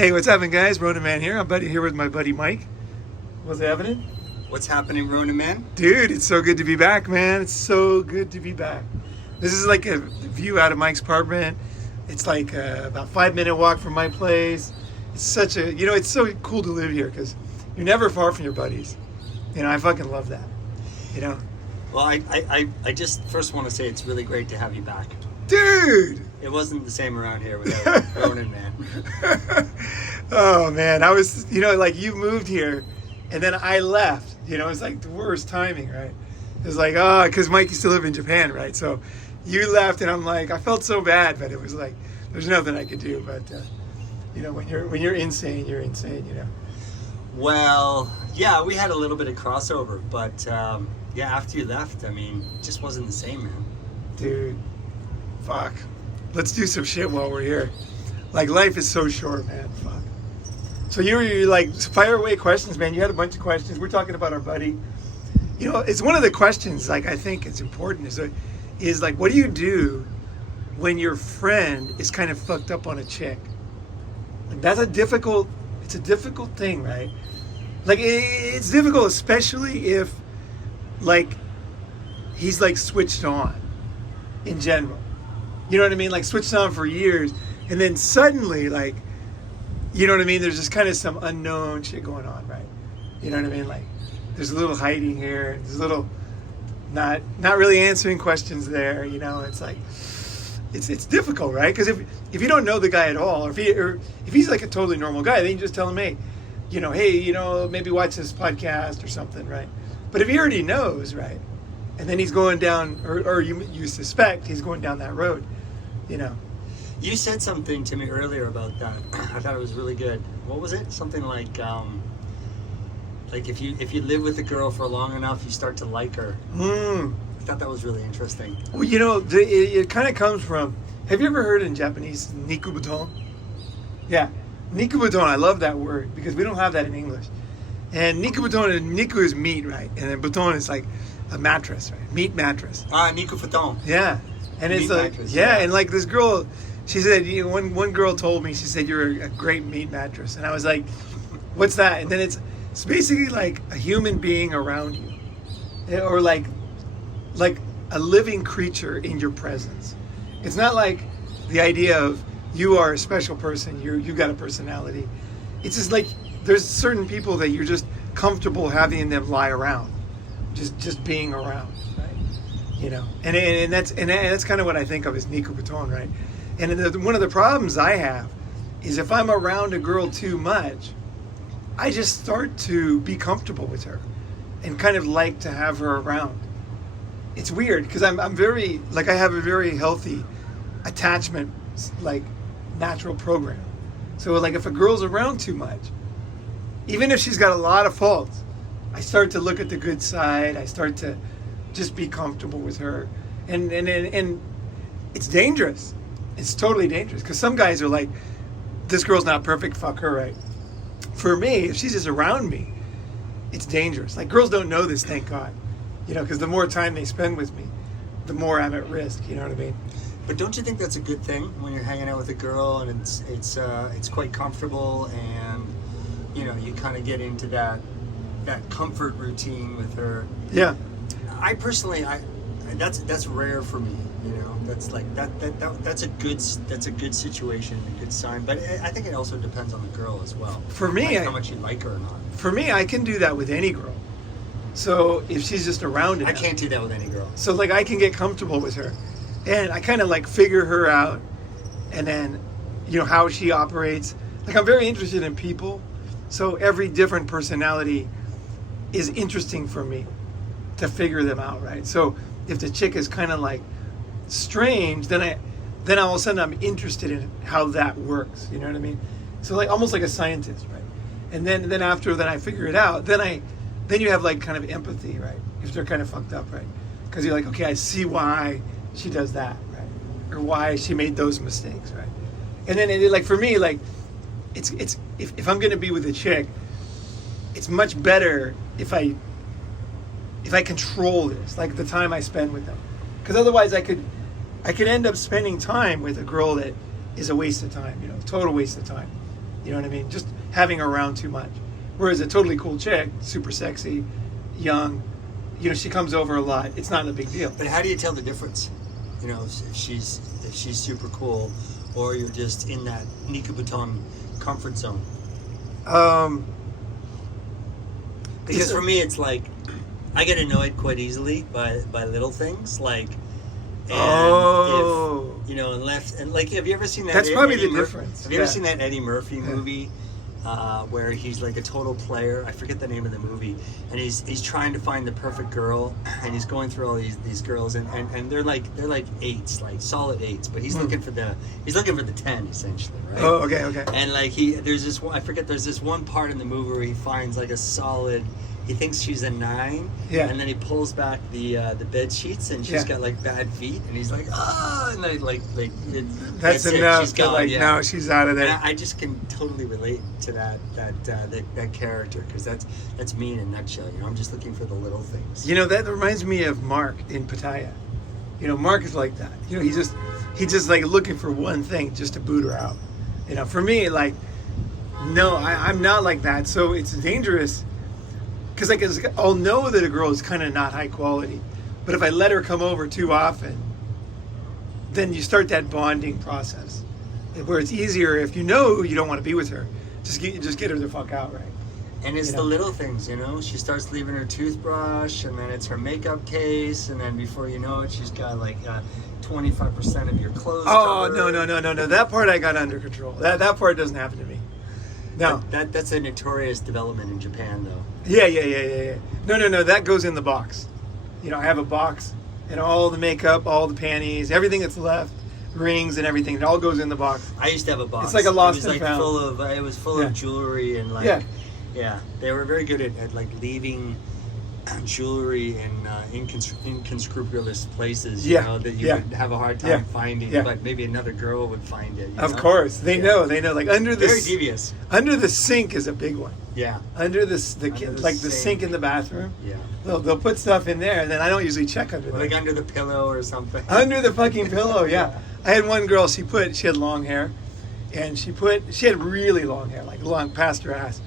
Hey, what's happening, guys? Ronin Man here. I'm here with my buddy Mike. What's happening? What's happening, Ronin Man? Dude, it's so good to be back, man. It's so good to be back. This is like a view out of Mike's apartment. It's like about 5-minute walk from my place. It's such a, it's so cool to live here because you're never far from your buddies. I fucking love that. Well, I just first want to say it's really great to have you back. Dude! It wasn't the same around here without Ronin Man. Oh, man. I was, like you moved here and then I left. It was like the worst timing, right? It was like, because Mike used to live in Japan, right? So you left and I'm like, I felt so bad, but it was like, there's nothing I could do. But, when you're insane, you're insane, Well, yeah, we had a little bit of crossover, but after you left, it just wasn't the same, man. Dude, fuck. Let's do some shit while we're here. Like, life is so short, man. Fuck. So you're like, fire away questions, man. You had a bunch of questions. We're talking about our buddy. It's one of the questions, like, I think it's important is like, what do you do when your friend is kind of fucked up on a chick? Like, it's a difficult thing, right? Like, it's difficult, especially if, like, he's, like, switched on in general. You know what I mean? Like, switched on for years, and then suddenly, like, you know what I mean? There's just kind of some unknown shit going on, right? You know what I mean? Like, there's a little hiding here, there's a little not really answering questions there. It's like, it's difficult, right? Because if you don't know the guy at all, or if he's like a totally normal guy, then you just tell him, hey, maybe watch this podcast or something, right? But if he already knows, right, and then he's going down, or you suspect he's going down that road, You said something to me earlier about that. I thought it was really good. What was it? Something like if you live with a girl for long enough, you start to like her. I thought that was really interesting. Well, it kind of comes from, have you ever heard in Japanese, nikubuton? Yeah, nikubuton, I love that word because we don't have that in English. And nikubuton, niku is meat, right? And then buton is like a mattress, right? Meat mattress. Nikufuton. Yeah. And it's meat like, mattress, yeah, and like this girl, she said, one girl told me, she said, you're a great meat mattress. And I was like, what's that? And then it's basically like a human being around you. Or like a living creature in your presence. It's not like the idea of you are a special person, you got a personality. It's just like there's certain people that you're just comfortable having them lie around, just being around, right? And that's kind of what I think of as nikubuton, right? And one of the problems I have is if I'm around a girl too much, I just start to be comfortable with her and kind of like to have her around. It's weird because I'm very, like, I have a very healthy attachment, like, natural program. So like if a girl's around too much, even if she's got a lot of faults, I start to look at the good side. I start to just be comfortable with her. And it's dangerous. It's totally dangerous because some guys are like, this girl's not perfect, fuck her, right? For me, if she's just around me, it's dangerous. Like, girls don't know this, thank God. Because the more time they spend with me, the more I'm at risk. You know what I mean? But don't you think that's a good thing when you're hanging out with a girl and it's quite comfortable and you kind of get into that comfort routine with her? Yeah. I personally, that's rare for me. That's like that's a good situation, a good sign. But I think it also depends on the girl as well. For me, how much you like her or not. For me, I can do that with any girl. So if she's just around enough, I can't do that with any girl. So like I can get comfortable with her, and I kind of like figure her out, and then how she operates. Like, I'm very interested in people, so every different personality is interesting for me to figure them out, right? So if the chick is kind of like strange, then all of a sudden I'm interested in how that works. You know what I mean? So like almost like a scientist, right? And then after that I figure it out, then you have like kind of empathy, right? If they're kind of fucked up, right? Because you're like, okay, I see why she does that, right? Or why she made those mistakes, right? And then like for me, like it's if I'm gonna be with a chick, it's much better if I control this, like the time I spend with them, because otherwise I could end up spending time with a girl that is a waste of time, total waste of time. You know what I mean? Just having her around too much. Whereas a totally cool chick, super sexy, young, you know, she comes over a lot. It's not a big deal. But how do you tell the difference? You know, if she's super cool, or you're just in that Nikabuton comfort zone. Because for me, it's like I get annoyed quite easily by little things, like. And if, you know, and like, have you ever seen that? That's probably Eddie the difference. Have you ever seen that Eddie Murphy movie where he's like a total player? I forget the name of the movie, and he's trying to find the perfect girl, and he's going through all these girls, and they're like eights, like solid eights, but he's looking for the 10 essentially, right? Oh, okay. And like there's this one part in the movie where he finds like a solid. He thinks she's a 9, and then he pulls back the bed sheets, and she's got like bad feet, and he's like, and that's enough. She's gone, now she's out of there. And I just can totally relate to that character, because that's me in a nutshell. You know, I'm just looking for the little things. You know, that reminds me of Mark in Pattaya. You know, Mark is like that. You know, he's just like looking for one thing just to boot her out. You know, for me, like, no, I'm not like that. So it's dangerous. Because I'll know that a girl is kind of not high quality, but if I let her come over too often, then you start that bonding process, where it's easier if you know you don't want to be with her, just get her the fuck out, right? And it's the little things, you know. She starts leaving her toothbrush, and then it's her makeup case, and then before you know it, she's got like 25% of your clothes. Oh, covered. no! That part I got under control. That part doesn't happen to me. No, that's a notorious development in Japan, though. Yeah. No. That goes in the box. You know, I have a box, and all the makeup, all the panties, everything that's left, rings and everything, it all goes in the box. I used to have a box. It's like a lost and found. It was full of jewelry and like. Yeah. They were very good at like leaving jewelry in inconscrupulous places, you know, that you would have a hard time finding, but maybe another girl would find it. Of course, they know. Like under the very devious. Under the sink is a big one. Yeah. Under the sink in the bathroom. Yeah. They'll put stuff in there, and then I don't usually check under there. Like under the pillow or something. Under the fucking pillow, yeah. I had one girl. She had long hair, and she had really long hair, like long past her ass.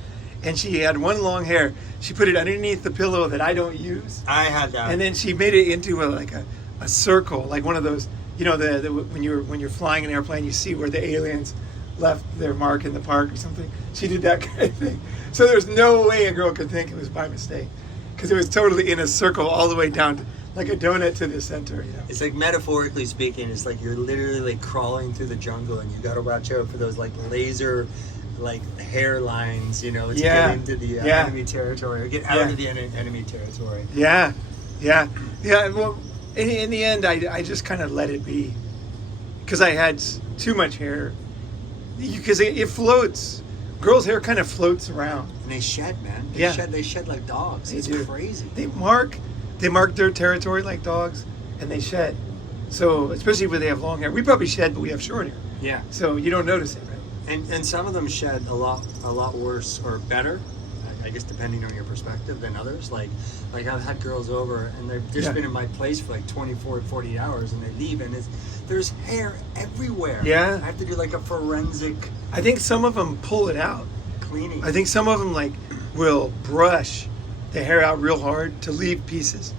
And she had one long hair. She put it underneath the pillow that I don't use. I had that. And then she made it into a circle, like one of those, you know, the when you're flying an airplane, you see where the aliens left their mark in the park or something. She did that kind of thing. So there's no way a girl could think it was by mistake, because it was totally in a circle all the way down to, like a donut to the center. You know? It's like, metaphorically speaking, it's like you're literally like crawling through the jungle, and you got to watch out for those like laser. Like hairlines, you know, to get into the enemy territory, or get out of the enemy territory. Yeah. Well, in the end, I just kind of let it be, because I had too much hair. Because it floats. Girls' hair kind of floats around. And they shed, man. They shed like dogs. It's crazy. They mark their territory like dogs, and they shed. So especially when they have long hair, we probably shed, but we have short hair. Yeah. So you don't notice it, right? And some of them shed a lot worse or better, I guess, depending on your perspective, than others. Like I've had girls over, and they've just been in my place for like 24 to 40 hours, and they leave, and there's hair everywhere. Yeah. I have to do like a forensic. I think some of them pull it out. Cleaning. I think some of them like will brush the hair out real hard to leave pieces.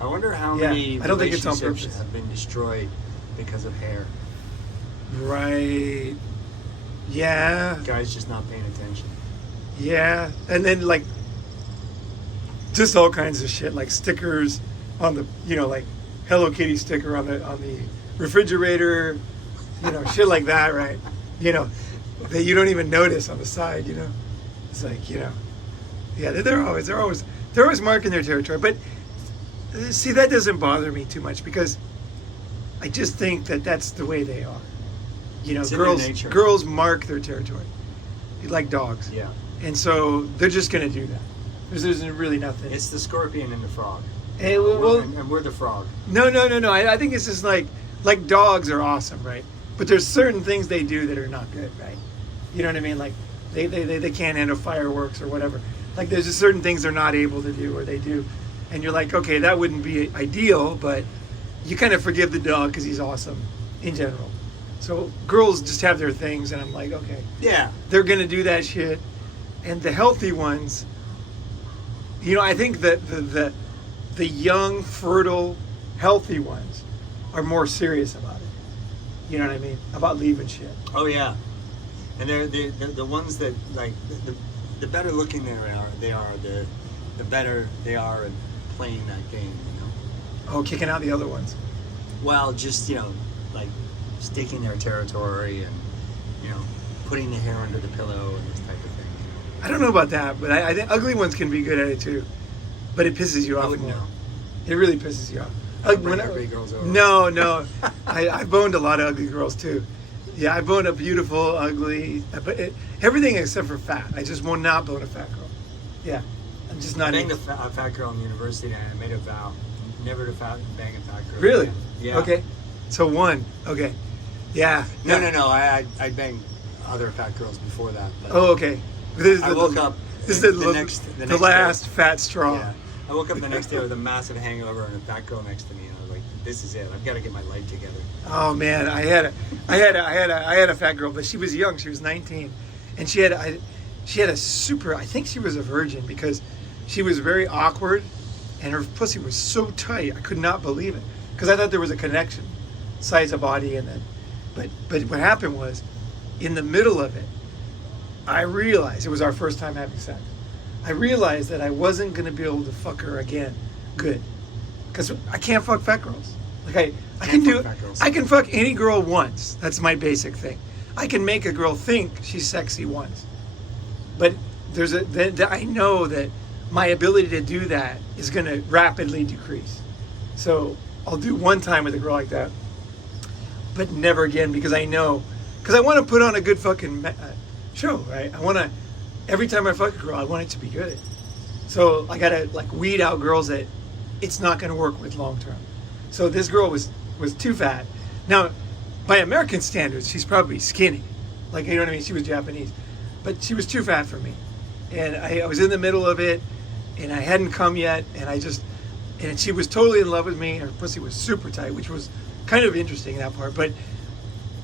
I wonder how many I don't think it's on relationships purpose. have been destroyed because of hair. Right. Yeah. Guys just not paying attention. Yeah. And then like just all kinds of shit, like stickers on the, you know, like Hello Kitty sticker on the refrigerator, you know, shit like that, right? You know, that you don't even notice on the side, you know. It's like, you know, yeah, they're always marking their territory. But see, that doesn't bother me too much, because I just think that that's the way they are. You know, girls mark their territory like dogs. Yeah. And so they're just going to do that. There's really nothing. It's the scorpion and the frog. And we're the frog. No. I think it's just like dogs are awesome, right? But there's certain things they do that are not good, right? You know what I mean? Like they can't handle fireworks or whatever. Like there's just certain things they're not able to do, or they do. And you're like, okay, that wouldn't be ideal, but you kind of forgive the dog because he's awesome in general. So girls just have their things, and I'm like, okay, Yeah. they're gonna do that shit. And the healthy ones, you know, I think that the young, fertile, healthy ones are more serious about it. You know what I mean? About leaving shit. Oh yeah, and they're the ones that like the better looking they are the better they are at playing that game. You know. Oh, kicking out the other ones. Well, just like staking their territory and putting the hair under the pillow and this type of thing. I don't know about that, but I think ugly ones can be good at it too. But it pisses you off. I wouldn't more. know. It really pisses you off. Bring ugly girls over. No. I boned a lot of ugly girls too. Yeah, I boned a beautiful, ugly, but everything except for fat. I just will not bone a fat girl. Yeah, I'm just not. I banged a fat girl in university, and I made a vow never to bang a fat girl. Really? Yeah. Okay. So one. Okay. Yeah. No. I banged other fat girls before that. But Oh, okay. This is I woke up. This is the next last day. fat straw. Yeah. I woke up the next day with a massive hangover and a fat girl next to me, and I was like, "This is it. I've got to get my life together." Oh man, I had a fat girl, but she was young. She was 19, and she had a super. I think she was a virgin because she was very awkward, and her pussy was so tight. I could not believe it because I thought there was a connection, size of body, and then, but what happened was, in the middle of it, I realized it was our first time having sex. I realized that I wasn't going to be able to fuck her again good. Because I can't fuck fat girls. Like I can fuck any girl once. That's my basic thing. I can make a girl think she's sexy once. But I know that my ability to do that is going to rapidly decrease. So I'll do one time with a girl like that, but never again because I want to put on a good fucking show, right? Every time I fuck a girl, I want it to be good. So I gotta weed out girls that it's not gonna work with long term. So this girl was too fat. Now, by American standards, she's probably skinny. You know what I mean? She was Japanese. But she was too fat for me. And I was in the middle of it, and I hadn't come yet, and she was totally in love with me, and her pussy was super tight, which was kind of interesting, that part. But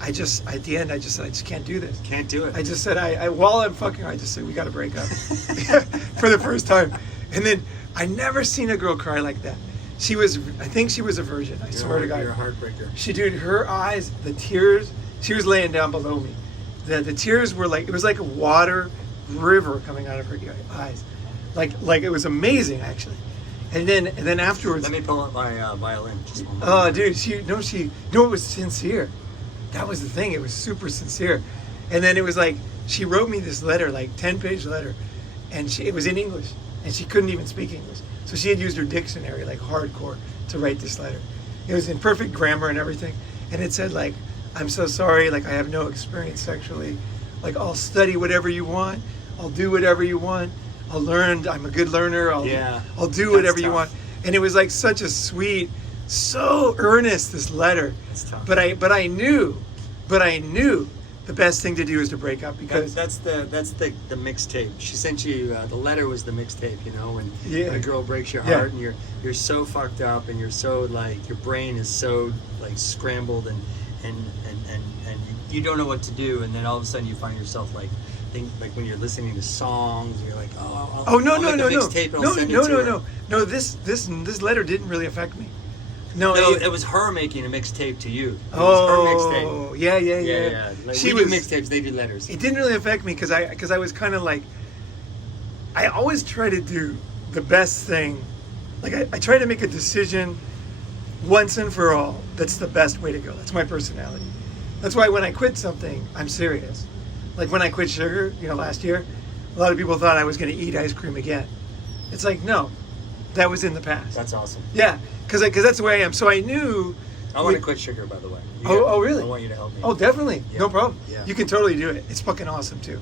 at the end, I just said, I just can't do this. Can't do it. I just said, while I'm fucking her, I just said, we got to break up for the first time. And then I never seen a girl cry like that. I think she was a virgin. I swear to God. You're a heartbreaker. Her eyes, the tears, she was laying down below me. The tears were it was like a water river coming out of her eyes. Like it was amazing, actually. And then afterwards. Let me pull up my violin. Just one moment. Oh, dude, it was sincere. That was the thing. It was super sincere. And then it was she wrote me this letter, 10-page letter, and it was in English, and she couldn't even speak English. So she had used her dictionary, hardcore, to write this letter. It was in perfect grammar and everything. And it said, I'm so sorry, I have no experience sexually. I'll study whatever you want. I'll do whatever you want. I'll learn. I'm a good learner. I'll do whatever you want. And it was such a sweet, so earnest, this letter. It's tough. But I knew the best thing to do is to break up because that's the mixtape. She sent you the letter was the mixtape, when a girl breaks your heart and you're so fucked up and you're so your brain is so scrambled and you don't know what to do, and then all of a sudden you find yourself when you're listening to songs, you're like, I'll no. mixtape and I'll send it to her. No, this letter didn't really affect me. No, it was her making a mixtape to you. It was her mixtape. Yeah. She do mixtapes, they do letters. It didn't really affect me because I was kind of I always try to do the best thing. I try to make a decision once and for all. That's the best way to go. That's my personality. That's why when I quit something, I'm serious. When I quit sugar, last year, a lot of people thought I was going to eat ice cream again. It's no, that was in the past. That's awesome. Yeah, because that's the way I am. So I knew. I want to quit sugar, by the way. Really? I want you to help me. Oh, definitely. Yeah. No problem. Yeah. You can totally do it. It's fucking awesome too.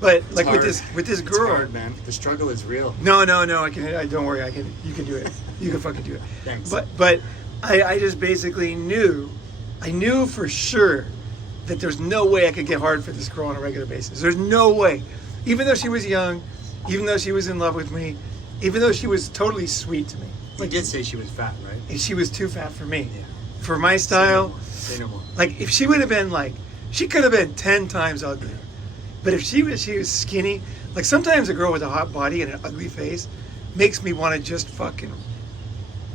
But it's with this girl. It's hard, man. The struggle is real. No. Don't worry. You can do it. You can fucking do it. Thanks. But I just basically knew. I knew for sure that there's no way I could get hard for this girl on a regular basis. There's no way. Even though she was young, even though she was in love with me, even though she was totally sweet to me. You did say she was fat, right? And she was too fat for me. Yeah. For my style, Say no more. Like if she would have been like, she could have been 10 times uglier. But if she was skinny, like sometimes a girl with a hot body and an ugly face makes me want to just fucking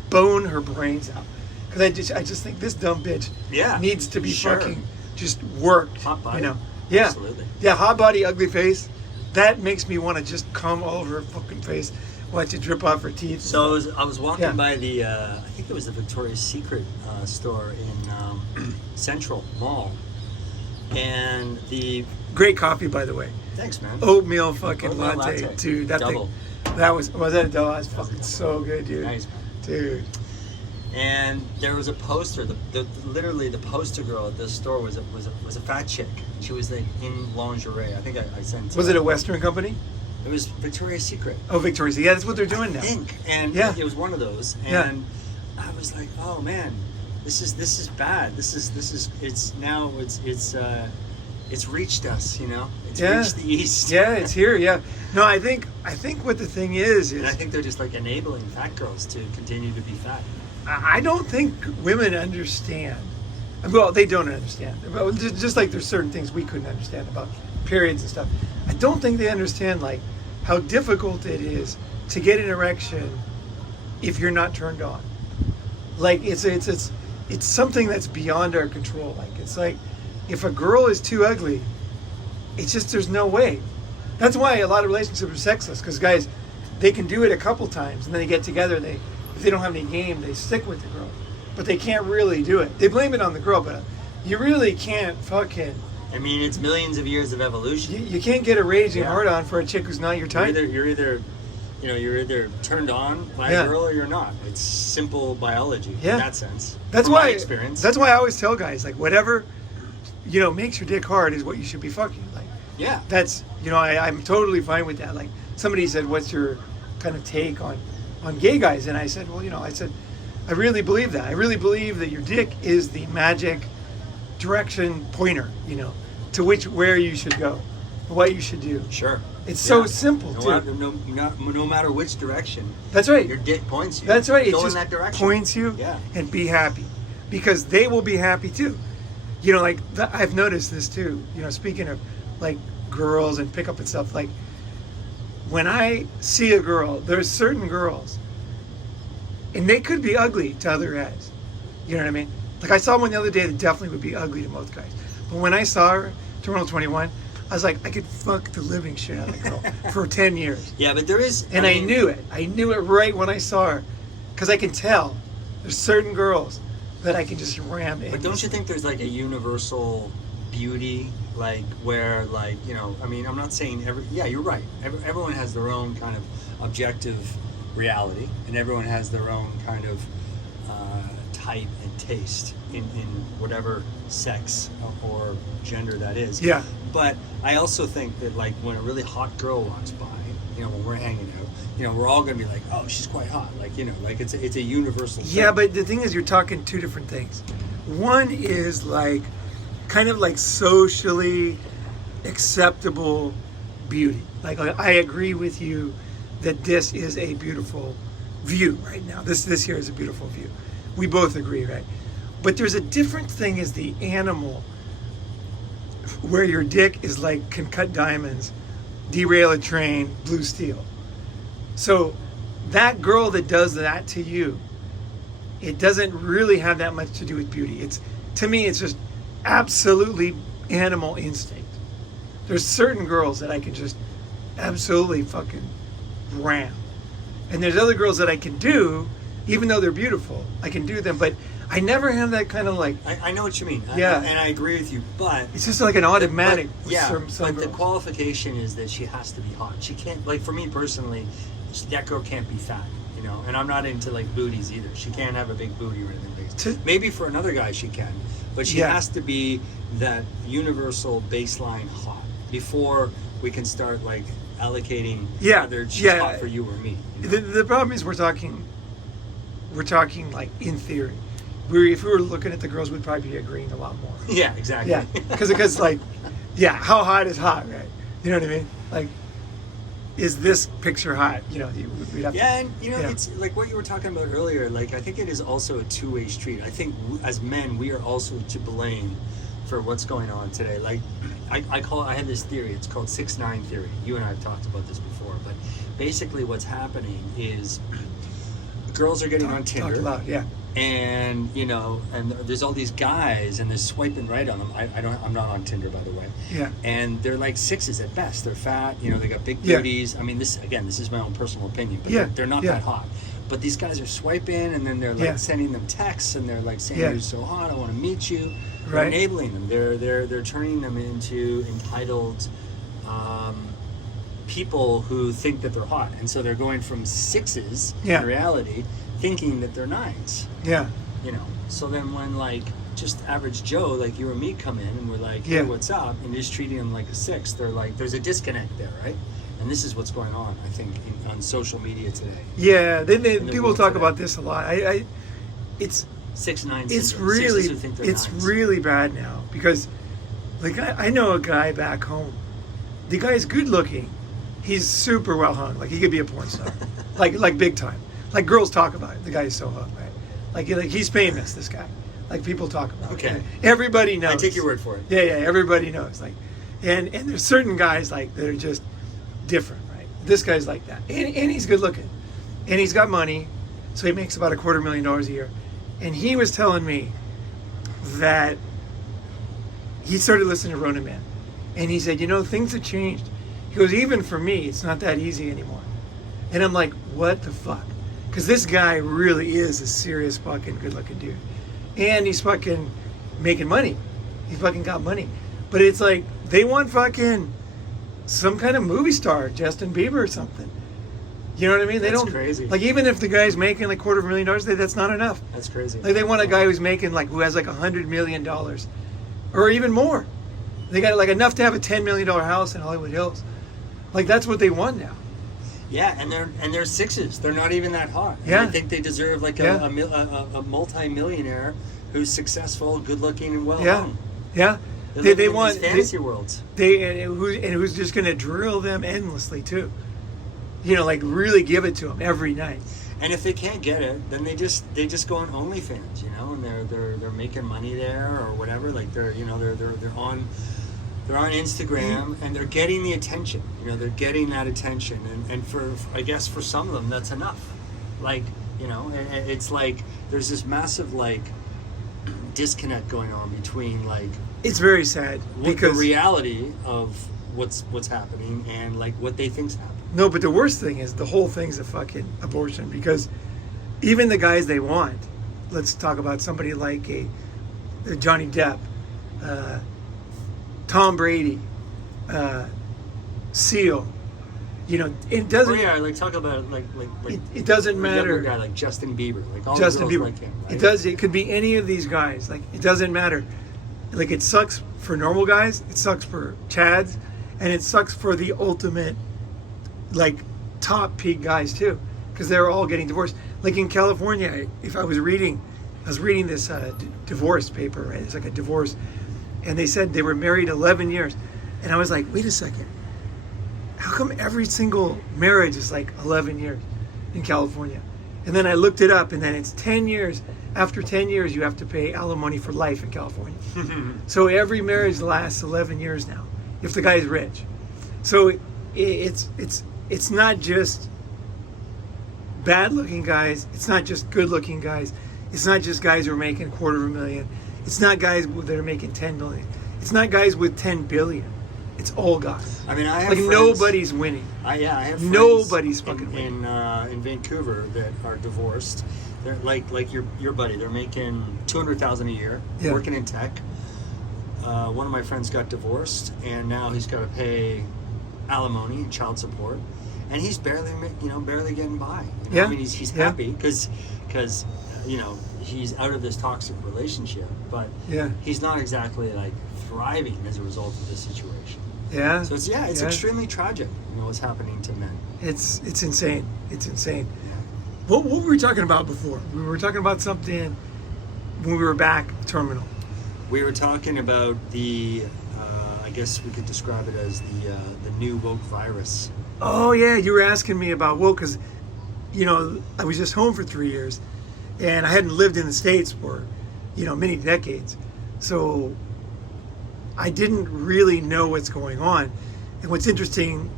bone her brains out. Because I just think this dumb bitch needs to be fucking just worked. Hot body. You know? Yeah. Absolutely. Yeah, hot body, ugly face. That makes me want to just come all over her fucking face, watch it drip off her teeth. So I was walking by the, I think it was the Victoria's Secret store in Central Mall. And the... Great coffee, by the way. Thanks, man. Oatmeal fucking Oatmeal latte. Dude, that double. thing. That was that a double? That was fucking so good, dude. Nice, man. Dude. And there was a poster. Literally the poster girl at this store was a fat chick. She was like in lingerie. I think I sent. Was it a Western company? It was Victoria's Secret. Oh, Victoria's. Yeah, that's what they're doing now. I think. And it was one of those. And I was like, oh man, this is bad. It's reached us, you know. It's reached the East. Yeah, it's here. Yeah. No, I think what the thing is, and I think they're just like enabling fat girls to continue to be fat. I don't think women understand. Well, they don't understand. Just like there's certain things we couldn't understand about periods and stuff. I don't think they understand like how difficult it is to get an erection if you're not turned on. Like it's something that's beyond our control. Like it's like if a girl is too ugly, it's just there's no way. That's why a lot of relationships are sexless, because guys, they can do it a couple times and then they get together. If they don't have any game, they stick with the girl, but they can't really do it. They blame it on the girl, but you really can't fucking. I mean, it's millions of years of evolution. You can't get a raging hard on for a chick who's not your type. You're either turned on by a girl or you're not. It's simple biology in that sense. That's from why my experience. That's why I always tell guys like whatever, makes your dick hard is what you should be fucking. Like that's I'm totally fine with that. Like somebody said, what's your kind of take on gay guys? And I said, well, I really believe that. I really believe that your dick is the magic direction pointer, to where you should go, what you should do. Sure. It's so simple, no matter which direction. That's right. Your dick points you. That's right. Go it in just that direction. Points you and be happy, because they will be happy too. I've noticed this too. Speaking of like girls and pickup and stuff, like when I see a girl, there's certain girls, and they could be ugly to other guys. You know what I mean? Like I saw one the other day that definitely would be ugly to most guys. But when I saw her, Toronto 21, I was like, I could fuck the living shit out of that girl for 10 years. Yeah, but there is... And I knew it. I knew it right when I saw her. Because I can tell there's certain girls that I can just ram in. But don't you think there's like a universal beauty, like where like, I'm not saying you're right. Everyone has their own kind of objective reality, and everyone has their own kind of type and taste in whatever sex or gender that is. Yeah. But I also think that like when a really hot girl walks by, when we're hanging out, we're all gonna be like, oh, she's quite hot. Like, like it's a universal thing. Yeah, but the thing is, you're talking two different things. One is like kind of like socially acceptable beauty. Like I agree with you that this is a beautiful view right now. This here is a beautiful view. We both agree, right? But there's a different thing is the animal where your dick is like can cut diamonds, derail a train, blue steel. So that girl that does that to you, it doesn't really have that much to do with beauty. To me, it's just absolutely animal instinct. There's certain girls that I can just absolutely fucking ram. And there's other girls that I can do, even though they're beautiful, I can do them, but I never have that kind of like... I know what you mean. Yeah. And I agree with you, but... It's just like an automatic. But the qualification is that she has to be hot. She can't, like for me personally, that girl can't be fat, and I'm not into like booties either. She can't have a big booty or anything. Maybe for another guy she can, but she has to be that universal baseline hot before we can start like allocating whether she's hot for you or me. The problem is we're talking like in theory. If we were looking at the girls, we'd probably be agreeing a lot more. Yeah, exactly. Yeah, because like, how hot is hot, right? You know what I mean? Like, is this picture hot? You know, we'd have Yeah, and you know, Yeah. it's like what you were talking about earlier. Like, I think it is also a two-way street. I think as men, we are also to blame for what's going on today. Like, I have this theory. It's called 6-9 theory. You and I have talked about this before, but basically, what's happening is girls are getting on Tinder. Talk loud, yeah. And you know, and there's all these guys, and they're swiping right on them. I'm not on Tinder, by the way. Yeah. And they're like 6s at best. They're fat, you know. They got big Yeah. booties. I mean, this is my own personal opinion, but Yeah. they're not Yeah. that hot. But these guys are swiping, and then they're like Yeah. sending them texts, and they're like saying, Yeah. "You're so hot. I want to meet you." They're Right. enabling them. They're turning them into entitled people who think that they're hot, and so they're going from 6s Yeah. in reality, thinking that they're 9s. Yeah. You know, so then when like just average Joe like you or me come in and we're like, hey, Yeah. what's up, and just treating them like a 6, they're like, there's a disconnect there, right? And this is what's going on, I think, on social media today. Yeah, In the people world talk today. about this a lot. It's 6-9 it's syndrome. really 6s who think they're it's 9s. really bad now because, like, I know a guy back home. The guy's good looking. He's super well hung. Like, he could be a porn star, like big time. Like, girls talk about it. The guy's so hung, right? Like he's famous. This guy. Like, people talk about Okay. it. Everybody knows. I take your word for it. Yeah, everybody knows. Like, and there's certain guys like that are just different, right? This guy's like that, and he's good looking, and he's got money, so he makes about $250,000 a year. And he was telling me that he started listening to Ronin Man, and he said, you know, things have changed. He goes, even for me, it's not that easy anymore. And I'm like, what the fuck? Because this guy really is a serious fucking good-looking dude, and he's fucking making money. He fucking got money, but it's like they want fucking some kind of movie star, Justin Bieber or something. You know what I mean? They That's don't crazy. like, even if the guy's making like $250,000, that's not enough. That's crazy. Like, they want a guy who's making like, who has like $100 million or even more. They got like enough to have a $10 million house in Hollywood Hills. Like, that's what they want now. Yeah, and they're 6s. They're not even that hot. And Yeah. I think they deserve like Yeah. a multi-millionaire who's successful, good-looking, and well Yeah, hung. yeah. They're They living in want these fantasy worlds. who's just gonna drill them endlessly too. You know, like really give it to them every night. And if they can't get it, then they just go on OnlyFans, you know, and they're making money there or whatever. Like they're on Instagram and they're getting the attention. You know, they're getting that attention, and for I guess for some of them that's enough. Like, you know, it's like there's this massive like disconnect going on between like It's very sad the because reality of what's happening and like what they think's happening. no, but the worst thing is the whole thing's a fucking abortion, because even the guys they want, let's talk about somebody like a Johnny Depp, Tom Brady, Seal. You know, it doesn't. Oh yeah, like talk about like It doesn't a younger matter. guy like Justin Bieber, like all Justin the girls Bieber. like him. Right? It does. It could be any of these guys. Like, it doesn't matter. Like, it sucks for normal guys. It sucks for Chads, and it sucks for the ultimate, like, top peak guys too, because they're all getting divorced. Like in California, if I was reading this divorce paper, right? It's like a divorce, and they said they were married 11 years, and I was like, wait a second. How come every single marriage is like 11 years in California? And then I looked it up, and then it's 10 years. After 10 years, you have to pay alimony for life in California. So every marriage lasts 11 years now, if the guy's rich. So it's not just bad-looking guys. It's not just good-looking guys. It's not just guys who are making $250,000. It's not guys that are making $10 million. It's not guys with $10 billion. It's all guys. I mean, I have like friends, nobody's winning. I have friends Nobody's fucking winning. in Vancouver that are divorced. They're like your buddy. They're making $200,000 a year, Yeah. working in tech. One of my friends got divorced, and now he's got to pay alimony and child support, and he's barely getting by. You know? Yeah. I mean, he's Yeah. happy because you know, he's out of this toxic relationship, but Yeah. he's not exactly like thriving as a result of this situation. Yeah. So it's extremely tragic, you know, what's happening to men. It's insane. It's insane. Yeah. What were we talking about before? We were talking about something when we were back terminal. We were talking about the, I guess we could describe it as the new woke virus. Oh yeah, you were asking me about woke because, I was just home for 3 years, and I hadn't lived in the States for, many decades, so I didn't really know what's going on. And what's interesting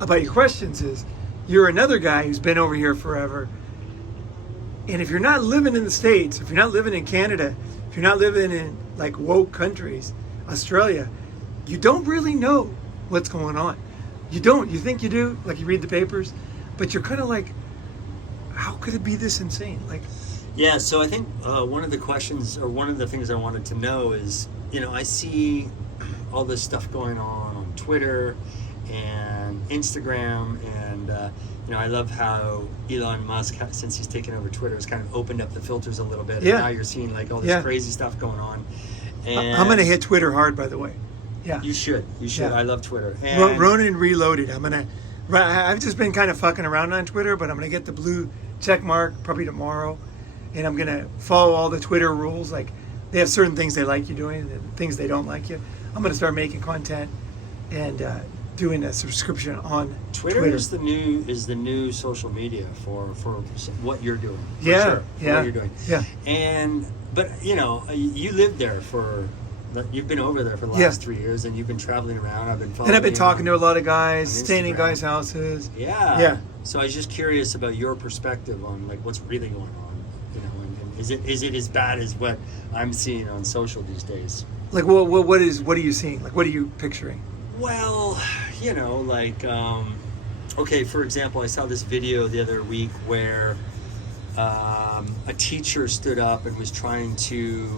about your questions is, you're another guy who's been over here forever, and if you're not living in the States, if you're not living in Canada, if you're not living in like woke countries, Australia, you don't really know what's going on. You don't. You think you do, like you read the papers, but you're kind of like, how could it be this insane? Like, yeah. So I think one of the questions, or one of the things I wanted to know is, I see all this stuff going on Twitter and Instagram, and I love how Elon Musk, since he's taken over Twitter, has kind of opened up the filters a little bit. Yeah. And now you're seeing like all this crazy stuff going on. And I'm gonna hit Twitter hard, by the way. Yeah. You should. Yeah. I love Twitter. And Ronin Reloaded. I've just been kind of fucking around on Twitter, but I'm gonna get the blue check mark probably tomorrow, and I'm gonna follow all the Twitter rules. Like, they have certain things they like you doing, and things they don't like you. I'm gonna start making content and doing a subscription on Twitter. Is the new social media for what you're doing. Yeah, sure, yeah, what you're doing. Yeah. But you lived there you've been over there for the last 3 years, and you've been traveling around. I've been following. And I've been talking to a lot of guys, on staying in Instagram. guys' houses. Yeah. Yeah. So I was just curious about your perspective on like what's really going on. And is it as bad as what I'm seeing on social these days? Like, what are you seeing? Like, what are you picturing? Well, okay, for example, I saw this video the other week where a teacher stood up and was trying to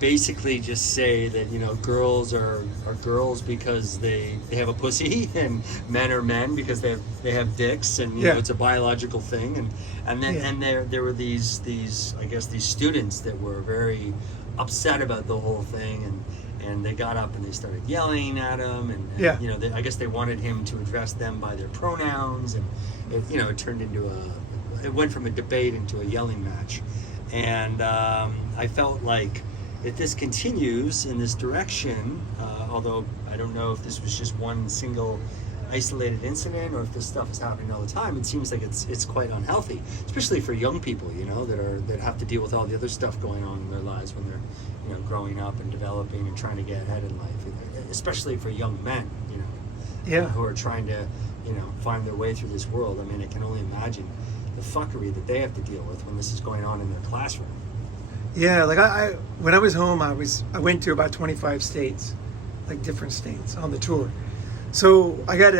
basically just say that, girls are girls because they have a pussy, and men are men because they have dicks, and it's a biological thing, and there were these I guess these students that were very upset about the whole thing, and they got up and they started yelling at him, and I guess they wanted him to address them by their pronouns, and it turned into it went from a debate into a yelling match, and I felt like if this continues in this direction, although I don't know if this was just one single isolated incident or if this stuff is happening all the time, it seems like it's quite unhealthy, especially for young people, that have to deal with all the other stuff going on in their lives when they're growing up and developing and trying to get ahead in life, especially for young men, who are trying to find their way through this world. I mean, I can only imagine the fuckery that they have to deal with when this is going on in their classroom. Yeah, like I when I was home, I went to about 25 states, like different states on the tour. So I got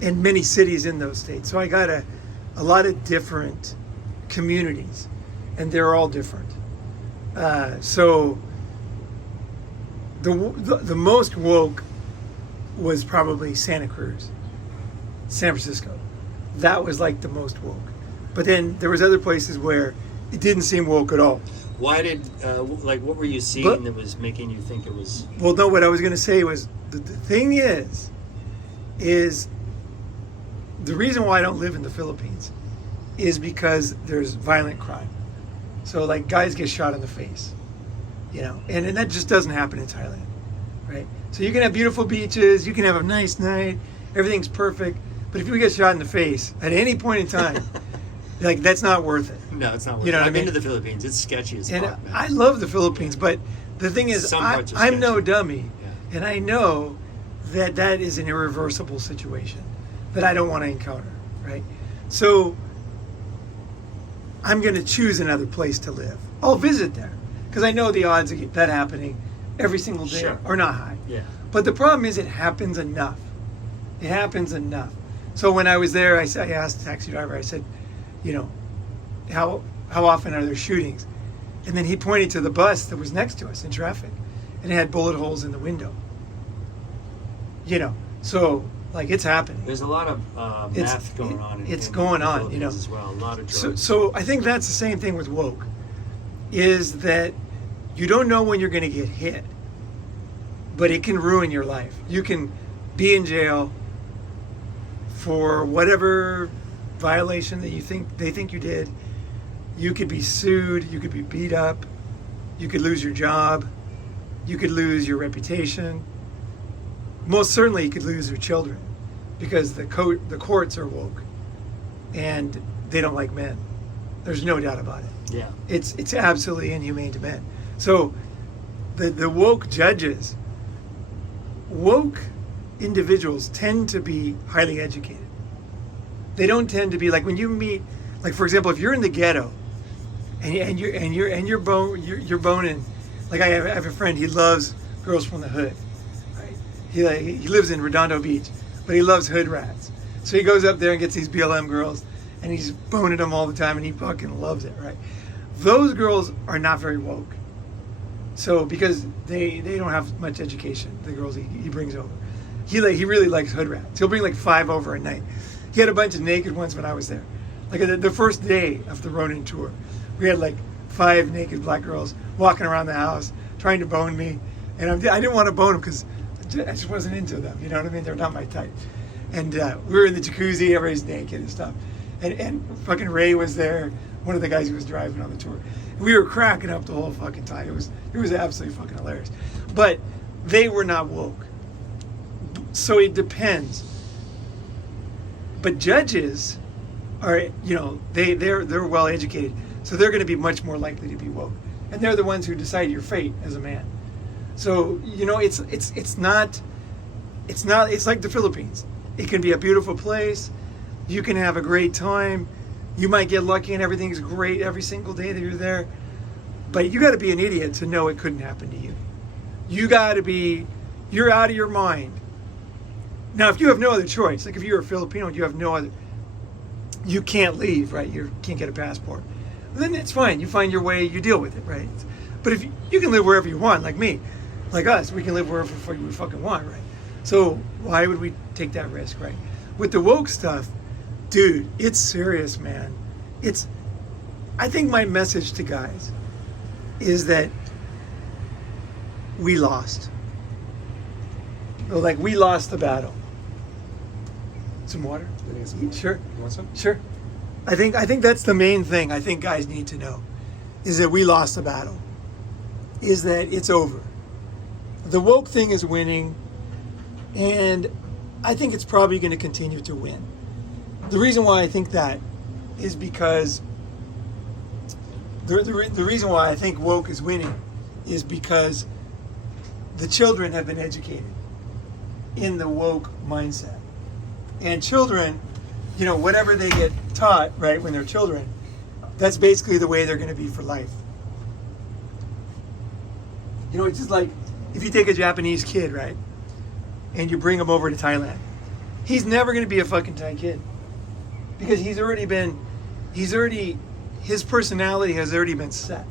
in many cities in those states. So I got a lot of different communities, and they're all different. So the most woke was probably Santa Cruz, San Francisco. That was like the most woke. But then there was other places where it didn't seem woke at all. Why did, what were you seeing that was making you think it was... Well, no, what I was going to say was, the thing is the reason why I don't live in the Philippines is because there's violent crime. So, like, guys get shot in the face, and that just doesn't happen in Thailand, right? So you can have beautiful beaches, you can have a nice night, everything's perfect, but if you get shot in the face at any point in time, like, that's not worth it. No, it's not worth it. I've been to the Philippines. It's sketchy as fuck, man. I love the Philippines, but the thing is, I'm no dummy, and I know that is an irreversible situation that I don't want to encounter, right? So I'm going to choose another place to live. I'll visit there because I know the odds of that happening every single day are not high. Yeah. But the problem is it happens enough. It happens enough. So when I was there, I asked the taxi driver, I said, how often are there shootings? And then he pointed to the bus that was next to us in traffic, and it had bullet holes in the window. So like, it's happening. There's a lot of math going on. It's going on, as well. A lot of drugs. So I think that's the same thing with woke, is that you don't know when you're going to get hit, but it can ruin your life. You can be in jail for whatever violation that they think you did. You could be sued, you could be beat up, you could lose your job, you could lose your reputation. most certainly you could lose your children because the courts are woke and they don't like men. There's no doubt about it. Yeah. It's absolutely inhumane to men. So the woke judges, woke individuals tend to be highly educated. They don't tend to be like when you meet, like for example, if you're in the ghetto and you're boning, like I have a friend, he loves girls from the hood. Right? He lives in Redondo Beach, but he loves hood rats. So he goes up there and gets these BLM girls, and he's boning them all the time, and he fucking loves it, right? Those girls are not very woke. So because they don't have much education, the girls he brings over. He really likes hood rats. He'll bring like 5 over a night. He had a bunch of naked ones when I was there. Like the first day of the Ronin tour, we had like 5 naked black girls walking around the house trying to bone me, and I didn't want to bone them because I just wasn't into them. You know what I mean? They're not my type. And we were in the jacuzzi, everybody's naked and stuff. And fucking Ray was there, one of the guys who was driving on the tour. We were cracking up the whole fucking time. It was absolutely fucking hilarious. But they were not woke. So it depends. But judges are, you know, they're well educated, so they're going to be much more likely to be woke, and they're the ones who decide your fate as a man. So you know, it's like the Philippines. It can be a beautiful place. You can have a great time. You might get lucky and everything's great every single day that you're there. But you got to be an idiot to know it couldn't happen to you. You're out of your mind. Now, if you have no other choice, like if you're a Filipino and you have no other, you can't leave, right? You can't get a passport. Then it's fine. You find your way, you deal with it, right? But if you can live wherever you want, like me, like us, we can live wherever we fucking want, right? So why would we take that risk, right? With the woke stuff, dude, it's serious, man. I think my message to guys is that we lost. Like, we lost the battle. Some water? Sure. You want some? Sure. I think that's the main thing I think guys need to know, is that we lost the battle. Is that it's over. The woke thing is winning, and I think it's probably going to continue to win. The reason why I think that is because the reason why I think woke is winning is because the children have been educated in the woke mindset. And children, you know, whatever they get taught, right, when they're children, that's basically the way they're going to be for life. You know, it's just like if you take a Japanese kid, right, and you bring him over to Thailand, he's never going to be a fucking Thai kid because his personality has already been set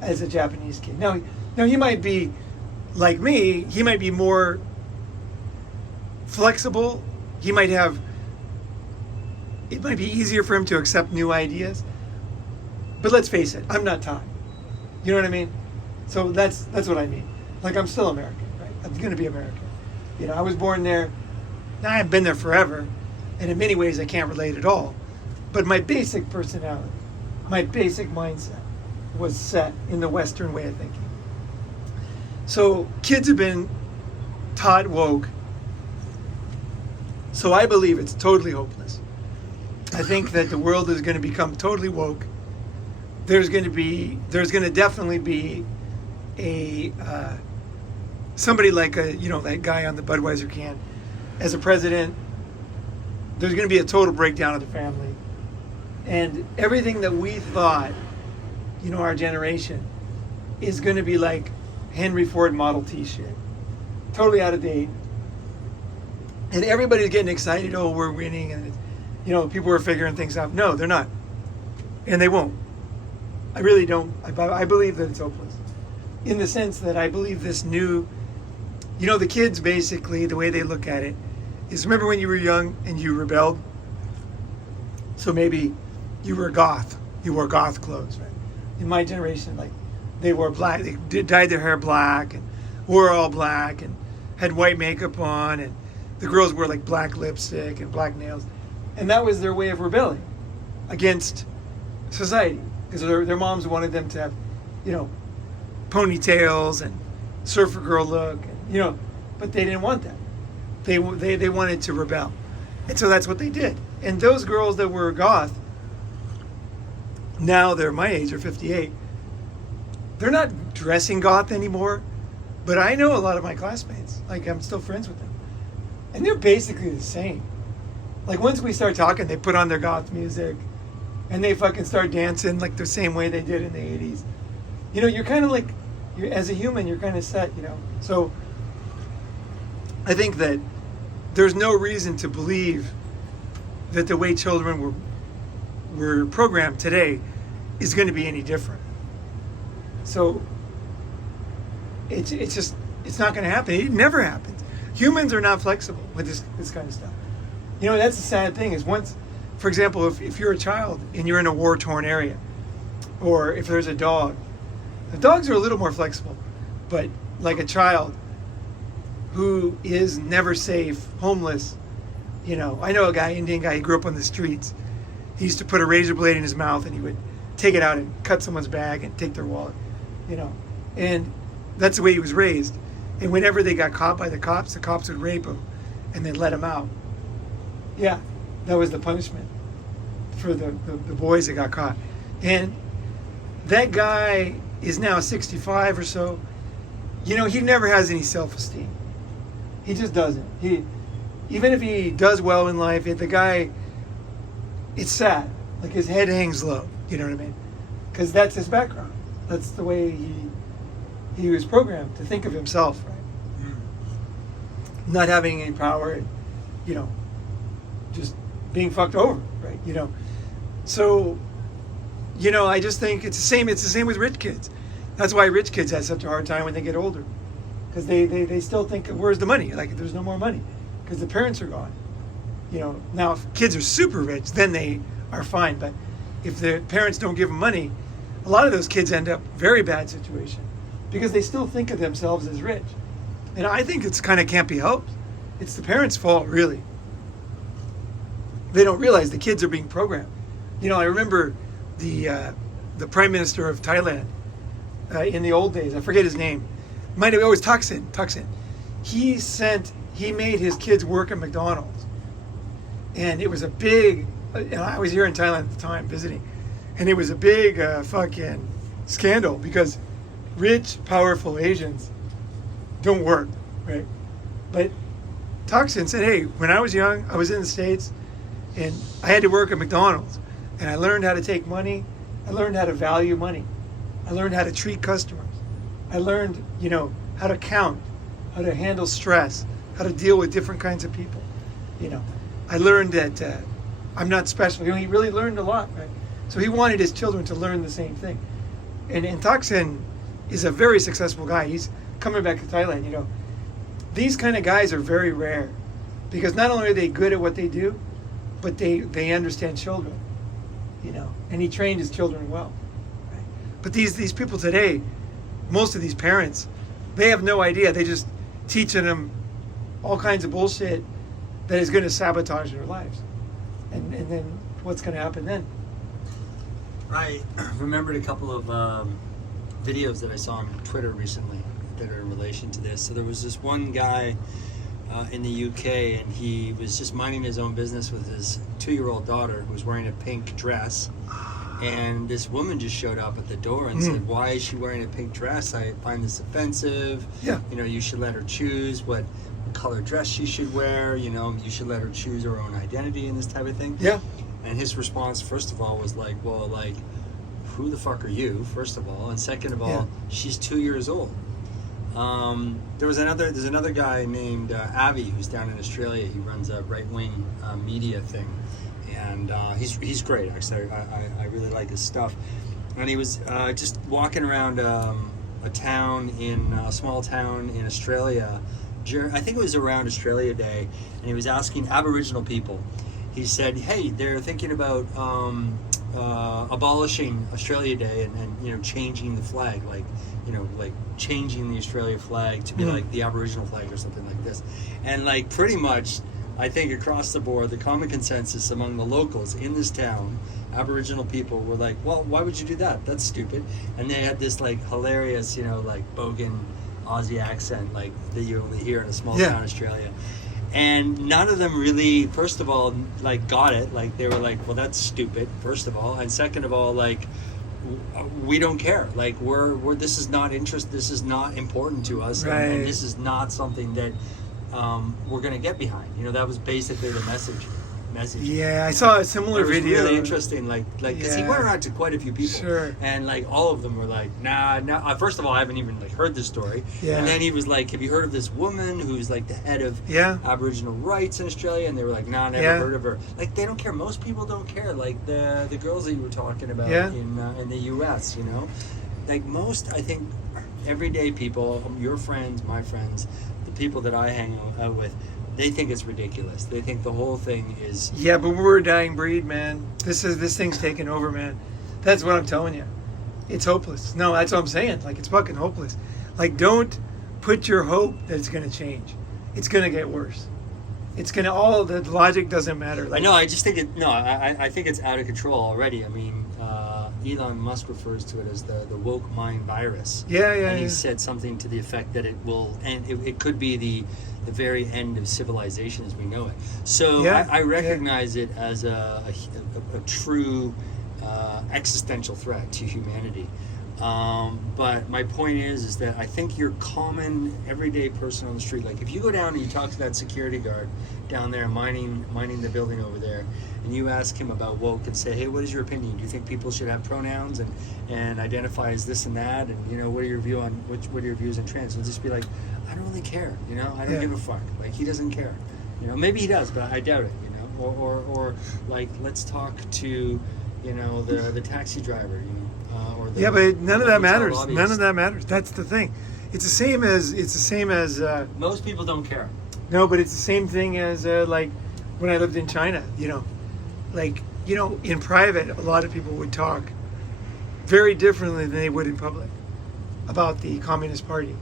as a Japanese kid. Now he might be like me. He might be more flexible. It might be easier for him to accept new ideas. But let's face it, I'm not Thai. You know what I mean? So that's what I mean. Like, I'm still American, right? I'm going to be American. You know, I was born there. Now I've been there forever. And in many ways, I can't relate at all. But my basic personality, my basic mindset was set in the Western way of thinking. So kids have been taught woke. So I believe it's totally hopeless. I think that the world is going to become totally woke. There's going to definitely be a somebody like that guy on the Budweiser can as a president. There's going to be a total breakdown of the family, and everything that we thought, you know, our generation, is going to be like Henry Ford Model T shit, totally out of date. And everybody's getting excited. Oh, we're winning, and you know, people are figuring things out. No, they're not, and they won't. I really don't. I believe that it's hopeless, in the sense that I believe this new, you know, the kids basically, the way they look at it is, remember when you were young and you rebelled? So maybe you were goth. You wore goth clothes, right? In my generation, like, they wore black. They dyed their hair black and wore all black and had white makeup on, and the girls wore like black lipstick and black nails, and that was their way of rebelling against society, because their moms wanted them to have, you know, ponytails and surfer girl look, and, you know, but they didn't want that. They wanted to rebel, and so that's what they did. And those girls that were goth, now they're my age, or 58. They're not dressing goth anymore, but I know a lot of my classmates. Like, I'm still friends with them, and they're basically the same. Like, once we start talking, they put on their goth music, and they fucking start dancing like the same way they did in the 80s. You know, you're kind of like, as a human, you're kind of set, you know. So I think that there's no reason to believe that the way children were programmed today is going to be any different. So it's not going to happen. It never happens. Humans are not flexible with this kind of stuff. You know, that's the sad thing is once, for example, if you're a child and you're in a war-torn area, or if there's a dog, the dogs are a little more flexible, but like a child who is never safe, homeless, you know, I know a guy, Indian guy, he grew up on the streets. He used to put a razor blade in his mouth and he would take it out and cut someone's bag and take their wallet, you know, and that's the way he was raised. And whenever they got caught by the cops would rape him and then let him out. Yeah, that was the punishment for the boys that got caught. And that guy is now 65 or so. You know, he never has any self-esteem. He just doesn't. Even if he does well in life, the guy, it's sad. Like, his head hangs low. You know what I mean? Because that's his background. That's the way he was programmed to think of himself, right? Not having any power, and, you know, just being fucked over, right? You know, so, you know, I just think it's the same with rich kids. That's why rich kids have such a hard time when they get older, because they still think, where's the money? Like, there's no more money because the parents are gone. You know, now if kids are super rich, then they are fine. But if the parents don't give them money, a lot of those kids end up very bad situation because they still think of themselves as rich. And I think it's kind of can't be helped. It's the parents' fault, really. They don't realize the kids are being programmed. You know, I remember the Prime Minister of Thailand in the old days. I forget his name. Might have always Thaksin. He made his kids work at McDonald's, and it was a big. And I was here in Thailand at the time visiting, and it was a big fucking scandal because rich, powerful Asians don't work, right? But Thaksin said, "Hey, when I was young, I was in the States, and I had to work at McDonald's, and I learned how to take money. I learned how to value money. I learned how to treat customers. I learned, you know, how to count, how to handle stress, how to deal with different kinds of people. You know, I learned that I'm not special." You know, he really learned a lot, right? So he wanted his children to learn the same thing. And Thaksin is a very successful guy. He's coming back to Thailand, you know. These kind of guys are very rare because not only are they good at what they do, but they understand children, you know, and he trained his children well. Right? But these people today, most of these parents, they have no idea. They just teaching them all kinds of bullshit that is going to sabotage their lives. And then what's going to happen then? I remembered a couple of videos that I saw on Twitter recently that are in relation to this. So there was this one guy in the UK, and he was just minding his own business with his 2-year-old daughter who was wearing a pink dress. And this woman just showed up at the door and said, "Why is she wearing a pink dress? I find this offensive. Yeah. You know, you should let her choose what color dress she should wear. You know, you should let her choose her own identity and this type of thing." Yeah. And his response, first of all, was like, well, like, who the fuck are you, first of all? And second of all, she's 2 years old. There's another guy named Avi who's down in Australia. He runs a right-wing media thing. And he's great, actually. I really like his stuff. And he was just walking around a small town in Australia. I think it was around Australia Day, and he was asking Aboriginal people. He said, "Hey, they're thinking about abolishing Australia Day and you know, changing the flag, like, you know, like changing the Australia flag to be like the Aboriginal flag or something like this." And like pretty much, I think across the board, the common consensus among the locals in this town, Aboriginal people were like, "Well, why would you do that? That's stupid." And they had this like hilarious, you know, like bogan Aussie accent like that you only hear in a small Yeah. town Australia. And none of them really, first of all, like got it. Like they were like, well, that's stupid, first of all. And second of all, like, we don't care. Like we're this is not this is not important to us. Right. And this is not something that we're going to get behind. You know, that was basically the message. Yeah, I saw a similar It was video. really interesting, like, because he Yeah. went around to quite a few people, Sure. and like all of them were like, nah. First of all, I haven't even like heard this story, Yeah. and then he was like, have you heard of this woman who's like the head of Yeah. Aboriginal rights in Australia? And they were like, nah, never Yeah. heard of her. Like they don't care. Most people don't care. Like the girls that you were talking about Yeah. in the U.S. You know, like most, I think, everyday people, your friends, my friends, the people that I hang out with. They think it's ridiculous. They think the whole thing is. Yeah, but we're a dying breed, man. This thing's taking over, man. That's what I'm telling you. It's hopeless. No, that's what I'm saying. Like, it's fucking hopeless. Like, don't put your hope that it's gonna change. It's gonna get worse. It's gonna the logic doesn't matter. Like, I know. I just think it. No, I think it's out of control already. I mean, Elon Musk refers to it as the woke mind virus. Yeah, And he yeah. said something to the effect that it will, and it could be the very end of civilization as we know it. So Yeah, I recognize it as a true existential threat to humanity. But my point is that I think your common everyday person on the street, like if you go down and you talk to that security guard down there mining the building over there, and you ask him about woke and say, hey, what is your opinion? Do you think people should have pronouns and identify as this and that? And you know, what are your views on trans? He'll just be like, I don't really care. You know, I don't Yeah. give a fuck. Like he doesn't care. You know, maybe he does, but I doubt it. You know, or like let's talk to, you know, the taxi driver. You know. Or the, Yeah, but none of that hotel matters. lobbyist. None of that matters. That's the thing. It's the same as Most people don't care. no, but it's the same thing as like when I lived in China. You know, like in private, a lot of people would talk very differently than they would in public about the Communist Party.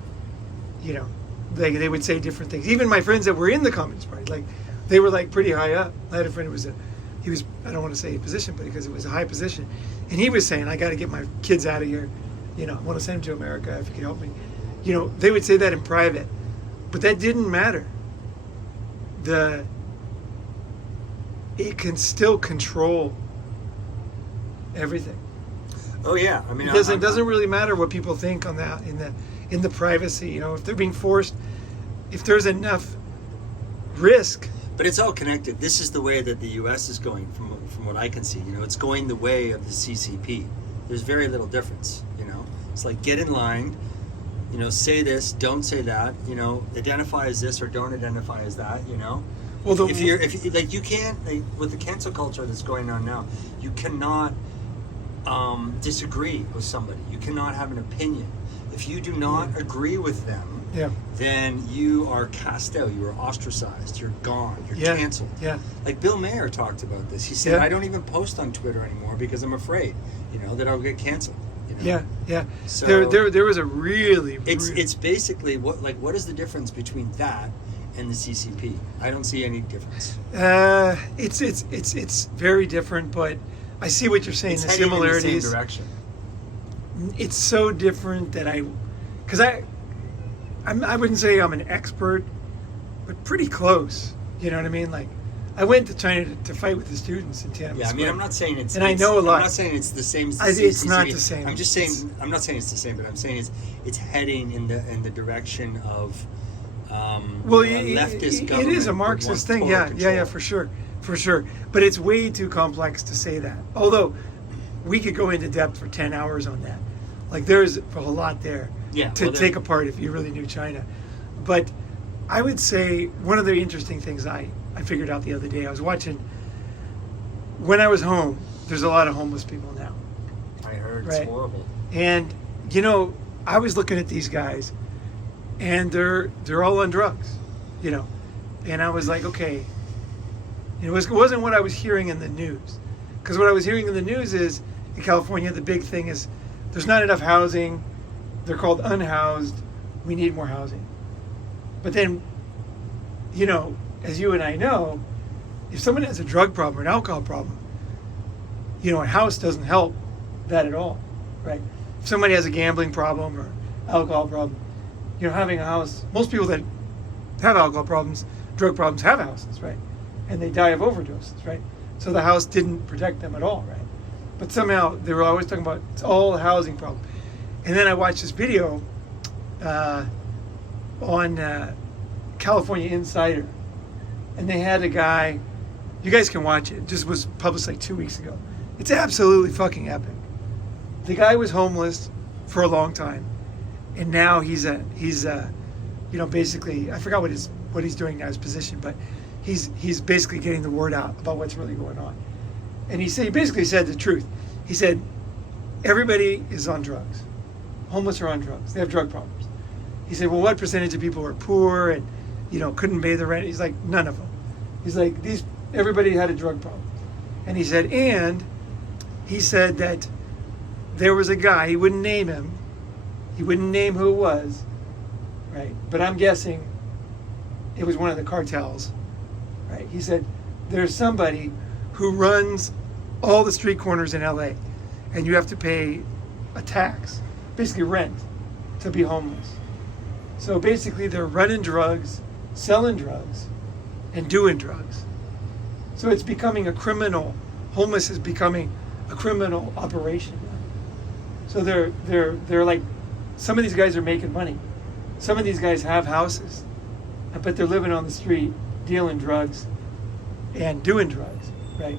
You know, they would say different things. Even my friends that were in the Communist Party, like they were like pretty high up. I had a friend who he was I don't want to say a position, but because it was a high position, and he was saying, I got to get my kids out of here. You know, I want to send them to America if you can help me. You know, they would say that in private, but that didn't matter. It can still control everything. Oh yeah, I mean, It doesn't really matter what people think on that in the privacy. You know, if they're being forced, if there's enough risk. But it's all connected. This is the way that the U.S. is going, from what I can see. You know, it's going the way of the CCP. There's very little difference. You know, it's like get in line. You know, say this, don't say that. You know, identify as this or don't identify as that. You know, Well, if you like, you can't like, with the cancel culture that's going on now. You cannot disagree with somebody. You cannot have an opinion. If you do not agree with them, Yeah. then you are cast out. You are ostracized. You're gone. You're Yeah. canceled. Yeah. Like Bill Mayer talked about this. He said, Yeah. I don't even post on Twitter anymore because I'm afraid, you know, that I'll get canceled. You know? Yeah. Yeah. So there was a really. it's basically what is the difference between that and the CCP? I don't see any difference. It's very different, but I see what you're saying. It's The heading in the similarities. same direction. It's so different that I wouldn't say I'm an expert, but pretty close. You know what I mean? Like, I went to China to fight with the students in Tiananmen Yeah, I mean, Square. I'm not saying it's. And I know a lot. I'm not saying it's the same as the It's CCP. not the same. I'm just saying. I'm not saying it's the same, but I'm saying it's heading in the direction of. Well, a leftist government. it is a that Marxist wants thing. total Yeah, control. for sure. But it's way too complex to say that. Although we could go into depth for 10 hours on that. Like, there's a lot there to take apart if you really knew China. But I would say one of the interesting things I figured out the other day, I was watching, when I was home, there's a lot of homeless people now. I heard Right. it's horrible. And, you know, I was looking at these guys, and they're all on drugs, you know. And I was like, okay. It wasn't what I was hearing in the news. Because what I was hearing in the news is, in California, the big thing is there's not enough housing. They're called unhoused. We need more housing. But then, you know, as you and I know, if someone has a drug problem or an alcohol problem, you know, a house doesn't help that at all, right? If somebody has a gambling problem or alcohol problem, having a house. Most people that have alcohol problems, drug problems, have houses, right? And they die of overdoses, right? So the house didn't protect them at all, right? But somehow they were always talking about it's all a housing problem. And then I watched this video on California Insider, and they had a guy. You guys can watch it. It just was published like 2 weeks ago. It's absolutely fucking epic. The guy was homeless for a long time, and now he's basically, I forgot what he's doing now, his position, but he's basically getting the word out about what's really going on. And he basically said the truth. He said everybody is on drugs. Homeless are on drugs. They have drug problems. He said, well, what percentage of people are poor and couldn't pay the rent? He's like, none of them. He's like, everybody had a drug problem. And he said that there was a guy, he wouldn't name him, he wouldn't name who it was, right? But I'm guessing it was one of the cartels, right? He said, there's somebody who runs all the street corners in LA, and you have to pay a tax, basically rent, to be homeless. So basically they're running drugs, selling drugs, and doing drugs. So it's becoming a criminal. Homeless is becoming a criminal operation now. So they're like, some of these guys are making money. Some of these guys have houses, but they're living on the street, dealing drugs, and doing drugs, right?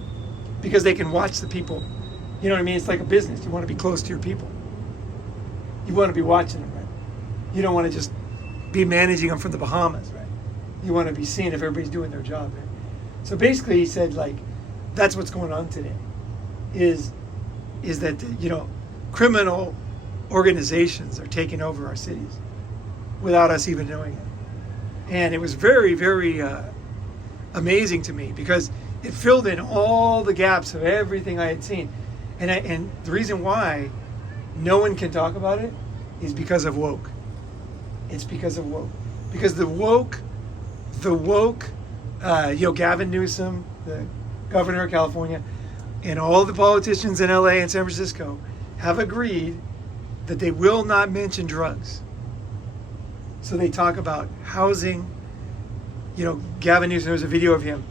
Because they can watch the people. You know what I mean? It's like a business. You want to be close to your people. You want to be watching them, right? You don't want to just be managing them from the Bahamas, right? You want to be seeing if everybody's doing their job, right? So basically he said, like, that's what's going on today, is that, criminal organizations are taking over our cities without us even knowing it. And it was very, very amazing to me because it filled in all the gaps of everything I had seen. And the reason why no one can talk about it is because of woke. It's because of woke. Because the woke, Gavin Newsom, the governor of California, and all the politicians in LA and San Francisco have agreed that they will not mention drugs. So they talk about housing. Gavin Newsom, there was a video of him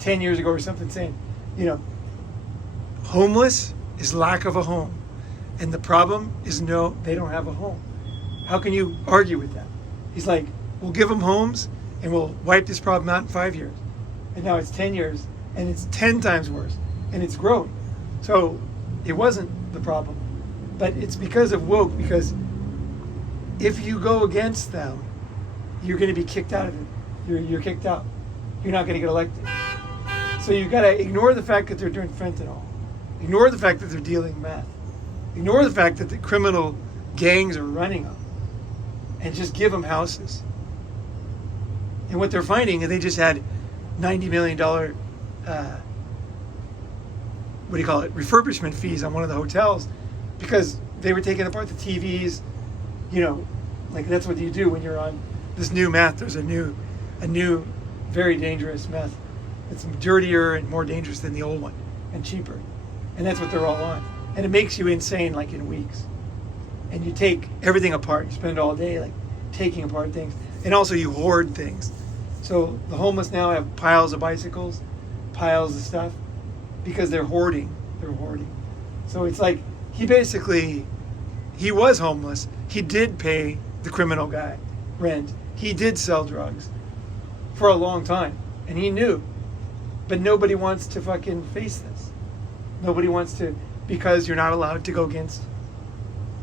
10 years ago or something saying, homeless is lack of a home. And the problem is they don't have a home. How can you argue with that? He's like, we'll give them homes and we'll wipe this problem out in 5 years. And now it's 10 years and it's 10 times worse and it's growing. So it wasn't the problem, but it's because of woke, because if you go against them, you're going to be kicked out of it. You're kicked out. You're not going to get elected. So you got to ignore the fact that they're doing fentanyl. Ignore the fact that they're dealing meth. Ignore the fact that the criminal gangs are running them, and just give them houses. And what they're finding, and they just had $90 million, refurbishment fees on one of the hotels because they were taking apart the TVs. Like that's what you do when you're on this new meth. There's a new, very dangerous meth. It's dirtier and more dangerous than the old one, and cheaper. And that's what they're all on. And it makes you insane, like in weeks. And you take everything apart. You spend all day like taking apart things, and also you hoard things. So the homeless now have piles of bicycles, piles of stuff, because they're hoarding. They're hoarding. So it's like he was homeless. He did pay the criminal guy rent. He did sell drugs for a long time, and he knew. But nobody wants to fucking face this. Nobody wants to, because you're not allowed to go against,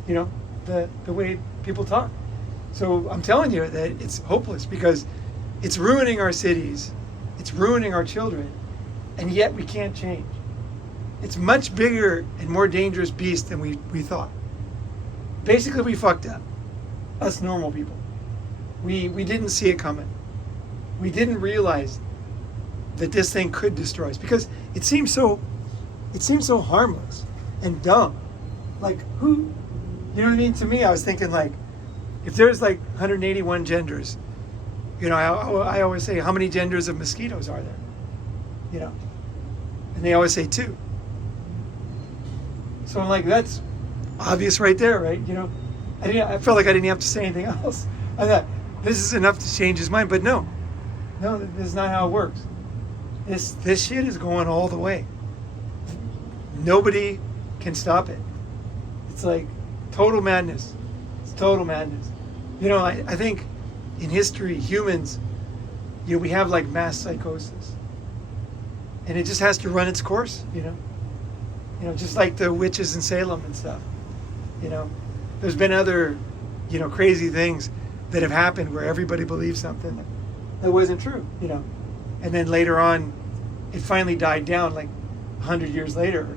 the way people talk. So I'm telling you that it's hopeless because it's ruining our cities. It's ruining our children. And yet we can't change. It's much bigger and more dangerous beast than we thought. Basically, we fucked up. Us normal people. We didn't see it coming. We didn't realize that this thing could destroy us because it seems so harmless and dumb. Like who, you know what I mean? To me, I was thinking like, if there's like 181 genders, I always say, how many genders of mosquitoes are there? And they always say 2. So I'm like, that's obvious right there, right? I felt like I didn't have to say anything else. I thought this is enough to change his mind, but no, this is not how it works. This shit is going all the way. Nobody can stop it. It's like total madness. It's total madness. You know, I think in history, humans, you know, we have like mass psychosis. And it just has to run its course, you know. You know, just like the witches in Salem and stuff. You know, there's been other, you know, crazy things that have happened where everybody believes something that wasn't true, you know. And then later on, it finally died down like 100 years later,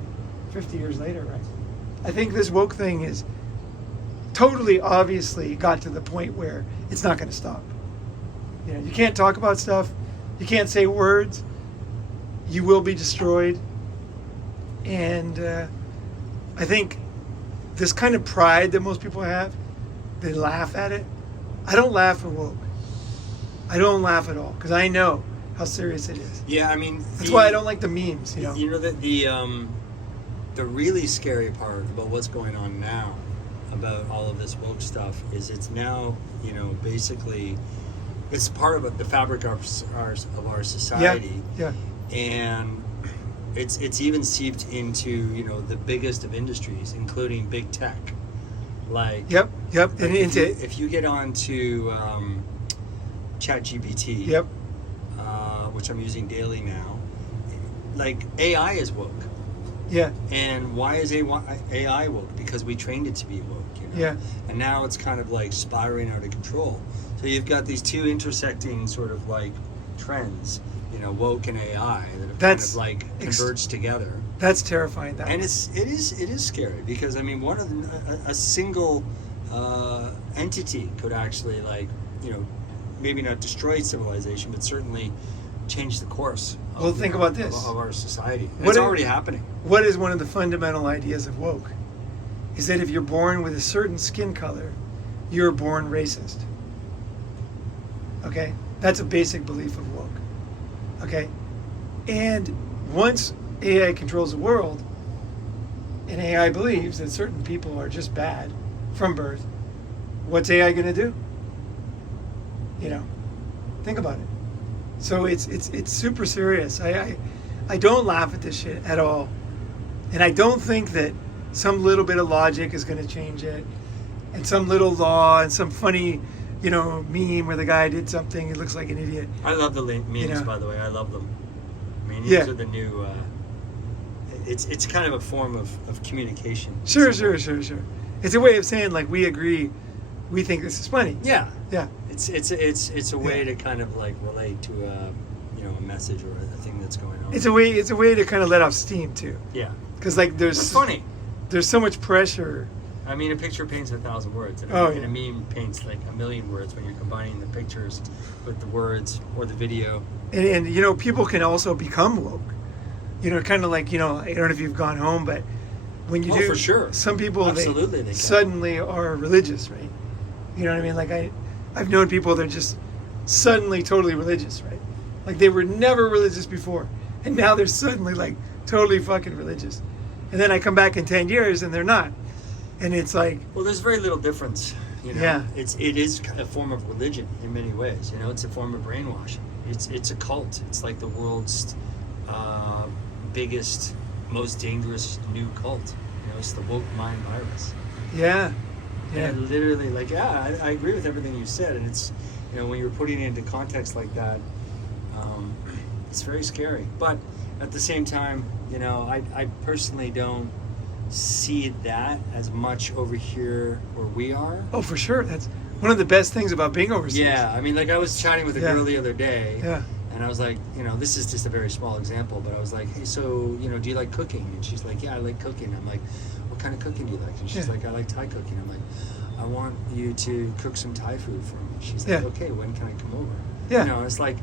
50 years later, right? I think this woke thing is totally obviously got to the point where it's not going to stop. You know, you can't talk about stuff. You can't say words. You will be destroyed. And I think this kind of pride that most people have, they laugh at it. I don't laugh at woke. I don't laugh at all because I know how serious it is. Yeah, I mean, that's why I don't like the memes. You know, the really scary part about what's going on now, about all of this woke stuff, is it's now, you know, basically, it's part of the fabric of our society. Yeah. And it's even seeped into, you know, the biggest of industries, including big tech. Like Yep. Like And if you get on to ChatGPT, Yep. Which I'm using daily now, like AI is woke. Yeah. And why is AI woke? Because we trained it to be woke, you know? Yeah. And now it's kind of like spiraling out of control. So you've got these two intersecting sort of like trends, you know, woke and AI that have kind of like converged together. That's terrifying. And it is scary because I mean, a single entity could actually, like, you know, maybe not destroy civilization, but certainly change the course think about this. Of our society. It's already happening. What is one of the fundamental ideas of woke? Is that if you're born with a certain skin color, you're born racist. Okay? That's a basic belief of woke. Okay? And once AI controls the world, and AI believes that certain people are just bad from birth, what's AI going to do? You know, think about it. So it's super serious. I don't laugh at this shit at all, and I don't think that some little bit of logic is going to change it, and some little law and some funny, you know, meme where the guy did something, he looks like an idiot. I love the memes, you know? By the way. I love them. Memes are the new. It's kind of a form of communication. Sure. It's a way of saying, like, we agree, we think this is funny. Yeah. It's a way to kind of like relate to a message or a thing that's going on. It's a way to kind of let off steam too. Yeah. Because like it's funny. There's so much pressure. I mean, a picture paints 1,000 words, and a meme paints like 1,000,000 words when you're combining the pictures with the words or the video. And you know, people can also become woke. You know, kind of like, you know, I don't know if you've gone home, but when you do, for sure, some people they suddenly are religious, right? You know what I mean? Like I've known people that are just suddenly totally religious, right? Like they were never religious before, and now they're suddenly like totally fucking religious. And then I come back in 10 years and they're not. And it's like, well, there's very little difference, you know. Yeah. It is a form of religion in many ways, you know. It's a form of brainwashing. It's a cult. It's like the world's biggest, most dangerous new cult. You know, it's the woke mind virus. Yeah. And literally, like, I agree with everything you said, and it's, you know, when you're putting it into context like that, it's very scary. But at the same time, you know, I personally don't see that as much over here where we are. Oh, for sure. That's one of the best things about being overseas. Yeah, I mean, like I was chatting with a girl the other day. Yeah. And I was like, you know, this is just a very small example, but I was like, hey, so, you know, do you like cooking? And she's like, yeah, I like cooking. I'm like, what kind of cooking do you like? And she's like, I like Thai cooking. I'm like, I want you to cook some Thai food for me. She's like, okay, when can I come over? Yeah. You know, it's like,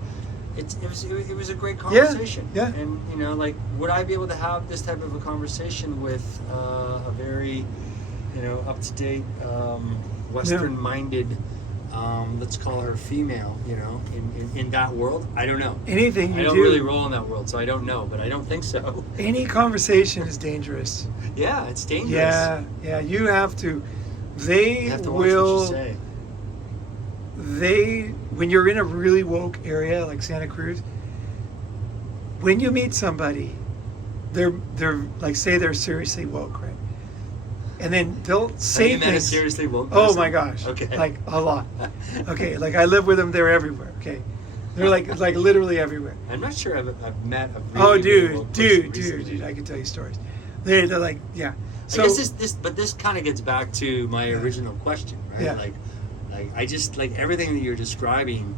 it was a great conversation. Yeah. And, you know, like, would I be able to have this type of a conversation with a very, you know, up-to-date, Western-minded, let's call her female, you know, in that world? I don't know. Anything you do. I don't really roll in that world, so I don't know, but I don't think so. Any conversation is dangerous. Yeah, it's dangerous. Yeah, you have to. They You have to will. watch what you say. when you're in a really woke area like Santa Cruz, when you meet somebody, they're like, say they're seriously woke, right? And then they'll say you met a things. seriously woke Oh person? my gosh! Okay. Like a lot. Okay, like I live with them. They're everywhere. Okay, they're like literally everywhere. I'm not sure I've met a really, Oh, really woke person dude! recently. I can tell you stories. They're like, yeah. So I guess this kind of gets back to my original question, right? Yeah. Like I just like everything that you're describing.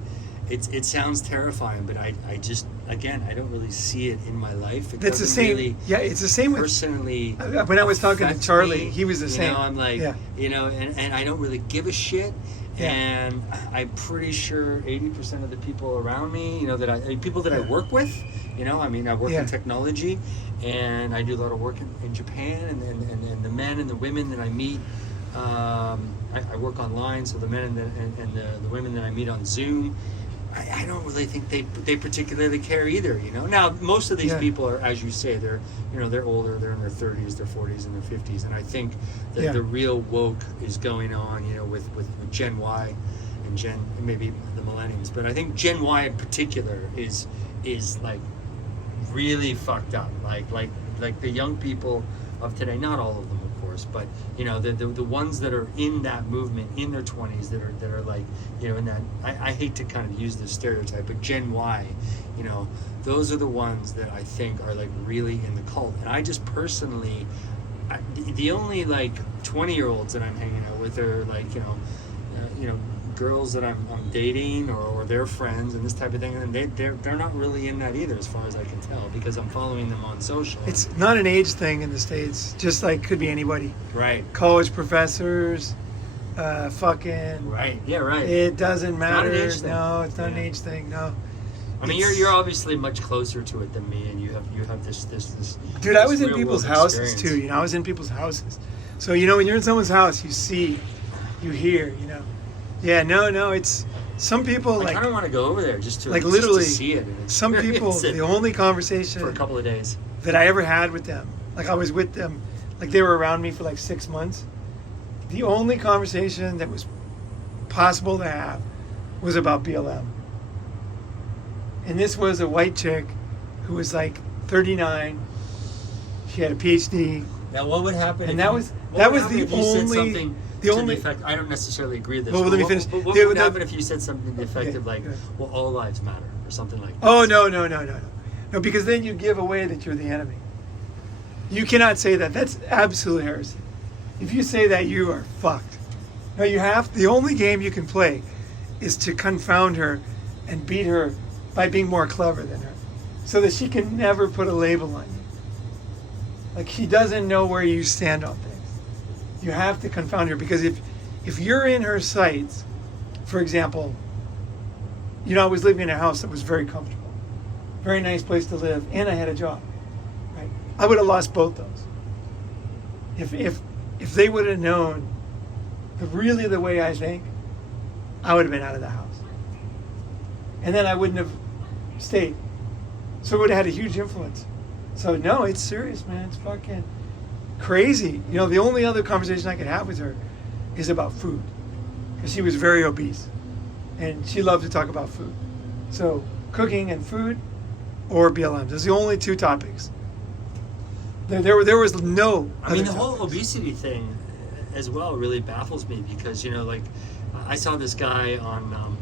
It sounds terrifying, but I just, again, I don't really see it in my life. It that's the doesn't same. really Yeah, it's the same with. personally. When I was talking to affect Charlie, me. he was the same. You know, I'm like, Yeah. you know, and I don't really give a shit. Yeah. And I'm pretty sure 80% of the people around me, you know, people that I work with, you know, I mean, I work in technology, and I do a lot of work in Japan, and the men and the women that I meet, I work online, so the men and the women that I meet on Zoom, I don't really think they particularly care either, you know. Now, most of these people are, as you say, they're older, they're in their 30s, their 40s, and their 50s, and I think that the real woke is going on, you know, with Gen Y and maybe the millennials, but I think Gen Y in particular is like really fucked up, like the young people of today, not all of them, of course, but you know, the ones that are in that movement in their 20s that are like, you know, in that, I hate to kind of use this stereotype, but Gen Y, you know, those are the ones that I think are like really in the cult. And I just personally, the only like 20-year-olds that I'm hanging out with are like, you know, girls that I'm dating or their friends and this type of thing, and they're not really in that either, as far as I can tell, because I'm following them on social. It's not an age thing in the States. Just like could be anybody. Right. College professors, fucking. Right. Yeah. Right. It doesn't matter. Not an age thing. No, it's not an age thing. No. I mean, you're obviously much closer to it than me, and you have this. Dude, I was in real people's world houses experience. too. You know, I was in people's houses. So you know, when you're in someone's house, you see, you hear. You know. Yeah. No. It's some people I kind of want to go over there just to like literally just to see it. And some people. experience it The only conversation for a couple of days that I ever had with them, like I was with them, like they were around me for like 6 months. The only conversation that was possible to have was about BLM. And this was a white chick who was like 39. She had a PhD. Now, what would happen? And if that you- was what that would was happen the if you said only something the to only effect, I don't necessarily agree with this. Well, but let me what- finish. What The- would the- happen if you said something to the effect of like, Okay. well, all lives matter, or something like that? Oh no, because then you give away that you're the enemy. You cannot say that. That's absolute heresy. If you say that, you are fucked. No, the only game you can play is to confound her and beat her by being more clever than her, so that she can never put a label on you. Like, she doesn't know where you stand on things. You have to confound her, because if you're in her sights, for example, you know, I was living in a house that was very comfortable, very nice place to live, and I had a job. Right? I would have lost both those. If they would have known really the way I think, I would have been out of the house. And then I wouldn't have stayed. So it would have had a huge influence. So no, it's serious, man. It's fucking crazy. You know, the only other conversation I could have with her is about food. Because she was very obese. And she loved to talk about food. So cooking and food or BLM. Those are the only two topics. There was no I mean, other the whole topics. obesity thing as well really baffles me, because, you know, like, I saw this guy on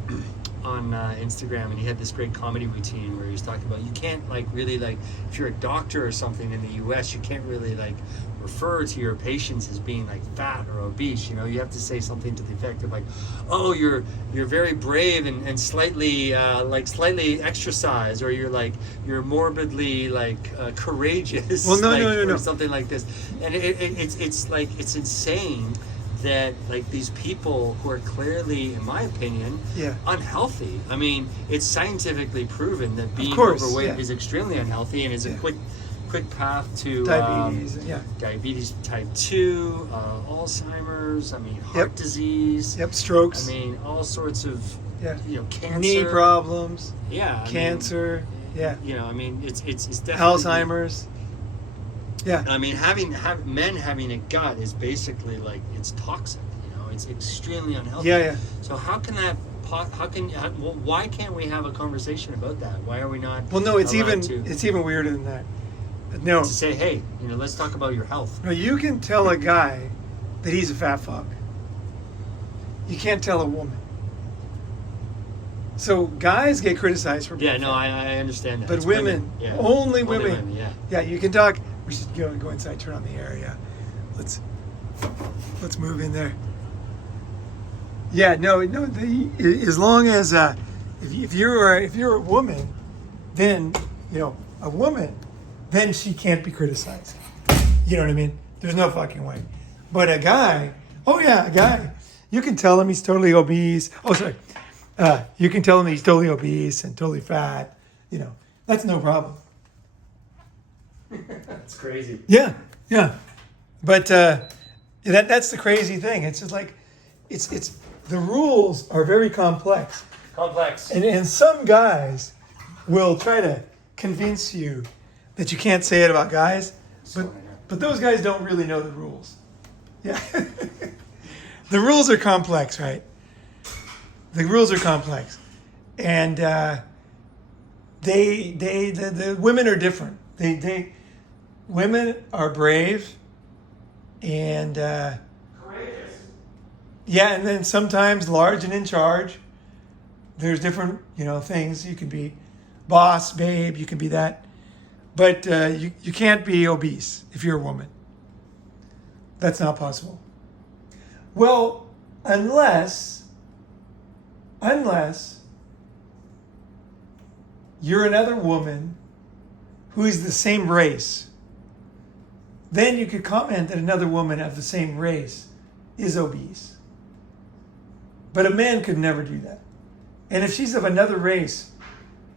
Instagram, and he had this great comedy routine where he was talking about, you can't like really, like, if you're a doctor or something in the US, you can't really like refer to your patients as being like fat or obese. You know, you have to say something to the effect of like, oh, you're very brave and slightly slightly exercise, or you're morbidly like courageous. Well, no, like, no. or something like this. And it's like, it's insane that like these people who are clearly, in my opinion, unhealthy. I mean, it's scientifically proven that being overweight is extremely unhealthy, and is a quick path to diabetes type 2, Alzheimer's. I mean, heart disease. Strokes. I mean, all sorts of cancer, knee problems. Cancer. You know, I mean, it's definitely Alzheimer's. Yeah. I mean, men having a gut is basically like, it's toxic. You know, it's extremely unhealthy. Yeah. So how can that why can't we have a conversation about that? Why are we not? Well, no, it's allowed even weirder than that. No, to say, hey, let's talk about your health. no, you can tell a guy that he's a fat fuck. You can't tell a woman. So guys get criticized for being Yeah, no, I understand that. but It's women, yeah. only women. Yeah. Yeah, you can talk. We should go inside, turn on the air. Yeah, let's move in there. Yeah, no. As long as if you're a woman, then a woman, then she can't be criticized. You know what I mean? There's no fucking way. But a guy, a guy, you can tell him he's totally obese. Oh, sorry. You can tell him he's totally obese and totally fat. That's no problem. That's crazy. Yeah. But that's the crazy thing. It's just like, it's the rules are very complex. And some guys will try to convince you that you can't say it about guys, but those guys don't really know the rules. Yeah. The rules are complex, right? The rules are complex. And the women are different. Women are brave and Courageous. yeah, and then sometimes large and in charge. There's different, things. You can be boss, babe, you can be that. But you can't be obese if you're a woman. That's not possible. Well, unless you're another woman who is the same race, then you could comment that another woman of the same race is obese. But a man could never do that. And if she's of another race,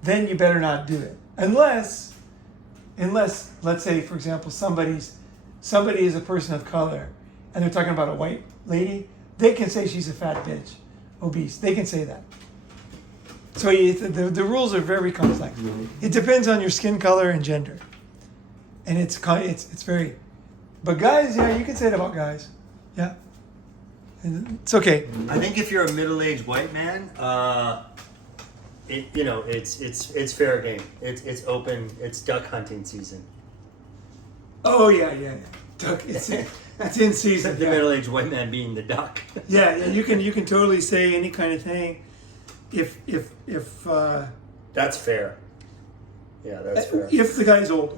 then you better not do it. Unless, let's say, for example, somebody is a person of color and they're talking about a white lady, they can say she's a fat bitch, obese. They can say that. So the rules are very complex. It depends on your skin color and gender. And it's very, but guys, yeah, you can say it about guys. Yeah. And it's okay. I think if you're a middle-aged white man, it's fair game. It's open. It's duck hunting season. Oh yeah. Duck. It's in season. The yeah. middle-aged white man being the duck. Yeah. You can totally say any kind of thing. If That's fair. Yeah, that's fair. If the guy's older.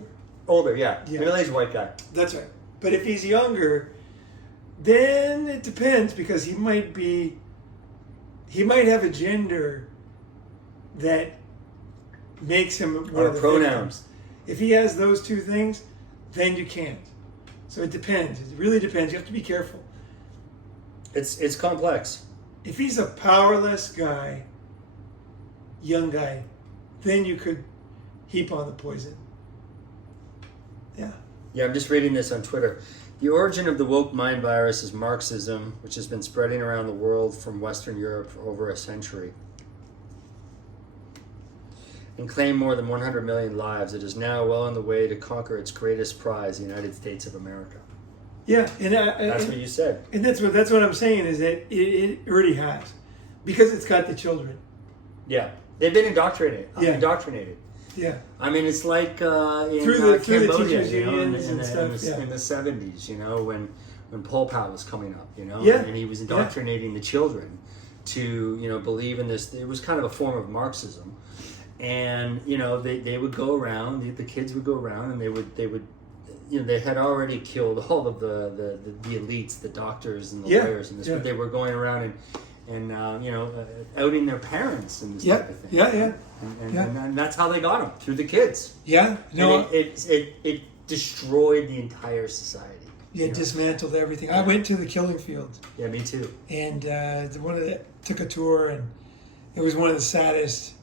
Older, yeah. Yeah. Middle-aged white guy. That's right. But if he's younger, then it depends because he might have a gender that makes him one of the pronouns. victims. If he has those two things, then you can't. So it depends. It really depends. You have to be careful. It's complex. If he's a powerless guy, young guy, then you could heap on the poison. Yeah. Yeah, I'm just reading this on Twitter. The origin of the woke mind virus is Marxism, which has been spreading around the world from Western Europe for over a century. And claimed more than 100 million lives. It is now well on the way to conquer its greatest prize, the United States of America. Yeah, and That's what you said. And that's what I'm saying is that it already has, because it's got the children. Yeah, they've been indoctrinated. Yeah. Indoctrinated. Yeah. I mean, it's like in through the Cambodia, teachers' unions and stuff. In the 70s, when Pol Pot was coming up, Yeah. and he was indoctrinating the children to, believe in this. It was kind of a form of Marxism, and they would go around. The kids would go around, and they would. They had already killed all of the elites, the doctors and the lawyers, and this, but they were going around and outing their parents and this type of thing. Yeah. And that's how they got them, through the kids. Yeah. No. And it destroyed the entire society. Yeah, dismantled everything. I went to the killing fields. Yeah, me too. And took a tour, and it was one of the saddest.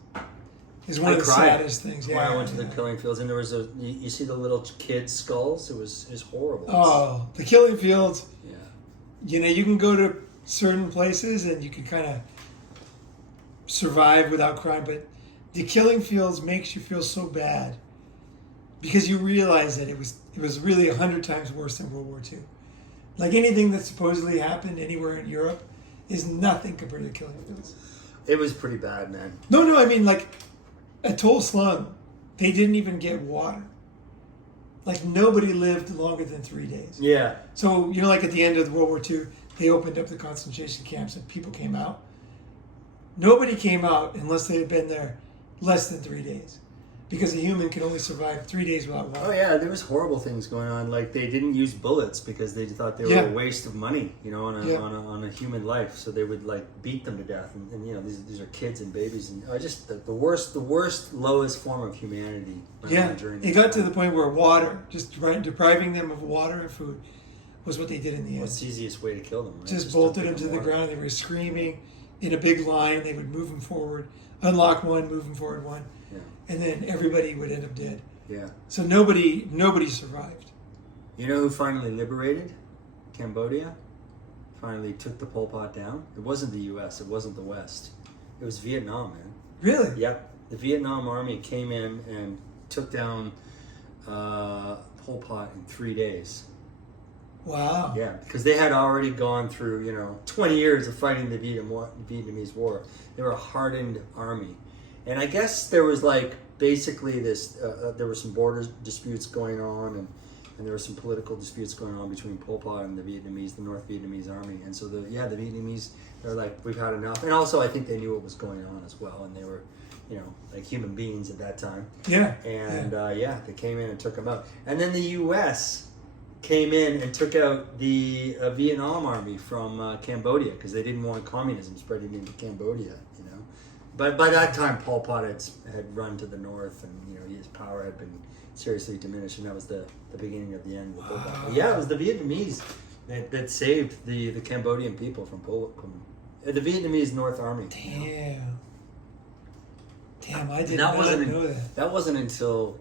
It's one of the saddest things. Yeah, when I went to the killing fields, and there was you see the little kids' skulls. It was horrible. Oh, the killing fields. Yeah. You can go to certain places and you can kind of survive without crime, but the killing fields makes you feel so bad because you realize that it was really 100 times worse than World War II. Like anything that supposedly happened anywhere in Europe is nothing compared to the killing fields. It was pretty bad, man. No, I mean, like, at Tol Slung, they didn't even get water. Like, nobody lived longer than 3 days. Yeah. So, you know, like at the end of World War II, they opened up the concentration camps and people came out. Nobody came out unless they had been there less than 3 days. Because a human can only survive 3 days without water. Oh yeah, there was horrible things going on. Like they didn't use bullets because they thought they were a waste of money, you know, on a human life. So they would like beat them to death, and you know these are kids and babies, and just the worst, lowest form of humanity. It got to the point where water, just depriving them of water and food, was what they did in the end. What's the easiest way to kill them? Right? Just bolted them to the ground. They were screaming in a big line. They would move them forward, unlock one, move them forward one. Yeah. And then everybody would end up dead. Yeah. So nobody survived. You know who finally liberated Cambodia? Finally took the Pol Pot down? It wasn't the U.S. It wasn't the West. It was Vietnam, man. Really? Yep. The Vietnam Army came in and took down Pol Pot in 3 days. Wow. Yeah, because they had already gone through, 20 years of fighting the Vietnamese War. They were a hardened army. And I guess there was like basically this, there were some border disputes going on and there were some political disputes going on between Pol Pot and the Vietnamese, the North Vietnamese army. And so the Vietnamese, they're like, we've had enough. And also I think they knew what was going on as well. And they were, like human beings at that time. Yeah. And they came in and took them out. And then the U.S. came in and took out the Vietnam army from Cambodia because they didn't want communism spreading into Cambodia, But by that time, Pol Pot had run to the north, and his power had been seriously diminished, and that was the beginning of the end of Pol Pot. But yeah, it was the Vietnamese that saved the Cambodian people from the Vietnamese North Army. Damn, I did not know that. That wasn't until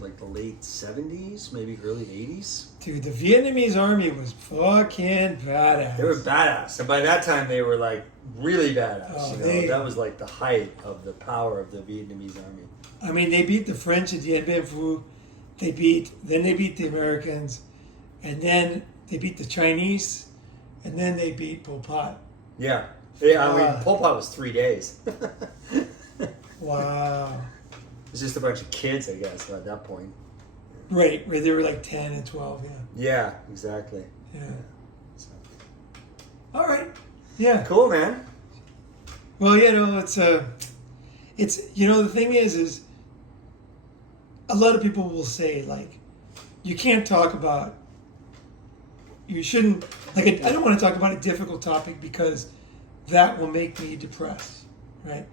like the late 70s, maybe early 80s. Dude, the Vietnamese army was fucking badass. They were badass, and by that time they were like really badass. That was like the height of the power of the Vietnamese army. I mean, they beat the French at Dien Bien Phu. Then they beat the Americans, and then they beat the Chinese, and then they beat Pol Pot. Yeah. I mean, Pol Pot was 3 days. Wow. It was just a bunch of kids, I guess, at that point. Right, they were like 10 and 12, Yeah, exactly. Yeah. So. All right. Yeah. Cool, man. Well, it's the thing is a lot of people will say, like, you can't talk about, you shouldn't, like, I don't want to talk about a difficult topic because that will make me depressed, right?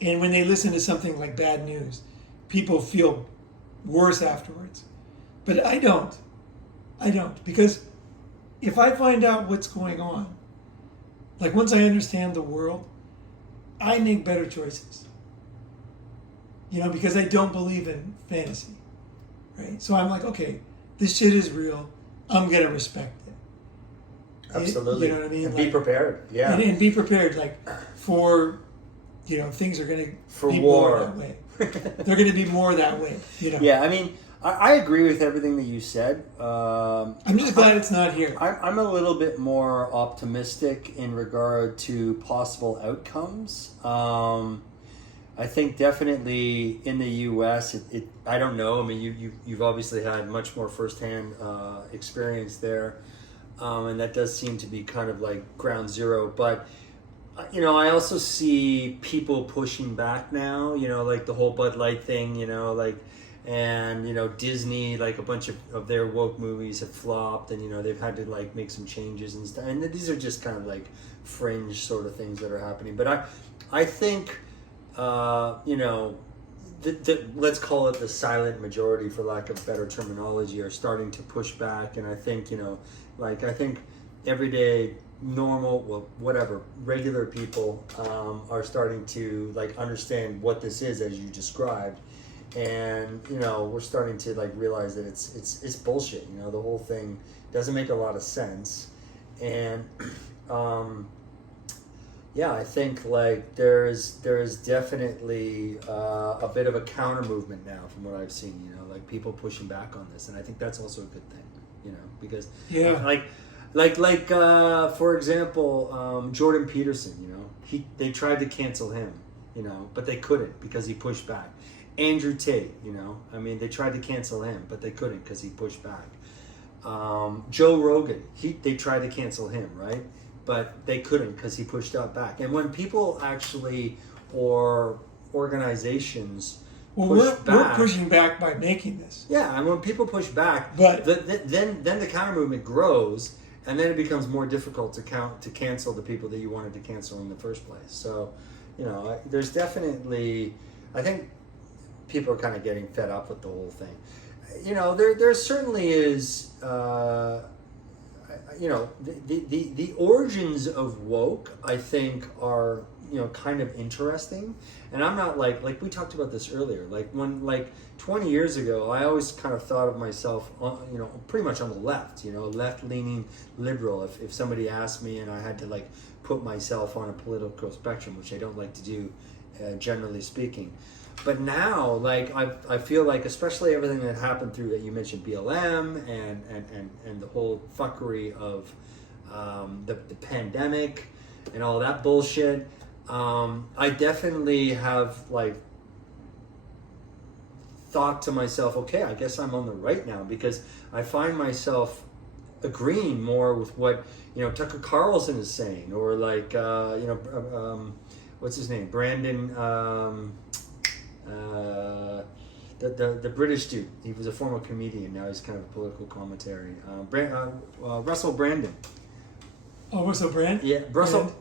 And when they listen to something like bad news, people feel worse afterwards. But I don't. Because if I find out what's going on, like once I understand the world, I make better choices. Because I don't believe in fantasy, right? So I'm like, okay, this shit is real. I'm going to respect it. Absolutely. You know what I mean? And be prepared. Yeah. And be prepared, like, for... things are going to be war. More that way. They're going to be more that way. Yeah, I mean, I agree with everything that you said. I'm just glad it's not here. I'm a little bit more optimistic in regard to possible outcomes. I think definitely in the U.S., I don't know. I mean, you've obviously had much more firsthand experience there, and that does seem to be kind of like ground zero. But I also see people pushing back now, like the whole Bud Light thing, and Disney, like a bunch of their woke movies have flopped, and they've had to like make some changes and stuff. And these are just kind of like fringe sort of things that are happening. But I think, let's call it the silent majority, for lack of better terminology, are starting to push back. And I think, I think everyday regular people are starting to like understand what this is as you described, and we're starting to like realize that it's bullshit. The whole thing doesn't make a lot of sense, and I think like there's definitely a bit of a counter movement now from what I've seen. Like people pushing back on this, and I think that's also a good thing. Because like. For example, Jordan Peterson. You know, they tried to cancel him. You know, but they couldn't because he pushed back. Andrew Tate. You know, I mean, they tried to cancel him, but they couldn't because he pushed back. Joe Rogan. They tried to cancel him, right? But they couldn't because he pushed out back. And when people actually or organizations we're pushing back by making this. Yeah, and when people push back, but then the counter movement grows, and then it becomes more difficult to cancel the people that you wanted to cancel in the first place. So, you know, there's definitely, I think people are kind of getting fed up with the whole thing. You know, there certainly is. You know, the origins of woke, I think, are, you know, kind of interesting. And I'm not like we talked about this earlier. Like 20 years ago, I always kind of thought of myself, you know, pretty much on the left, you know, left-leaning liberal. If somebody asked me and I had to like put myself on a political spectrum, which I don't like to do, generally speaking. But now, like, I feel like, especially everything that happened through that you mentioned, BLM and the whole fuckery of the pandemic and all that bullshit, I definitely have, like, thought to myself, okay, I guess I'm on the right now, because I find myself agreeing more with what, you know, Tucker Carlson is saying, or like, you know, what's his name? Brandon... the British dude. He was a former comedian. Now he's kind of a political commentary. Russell Brandon. Oh, Russell Brand? Yeah, Russell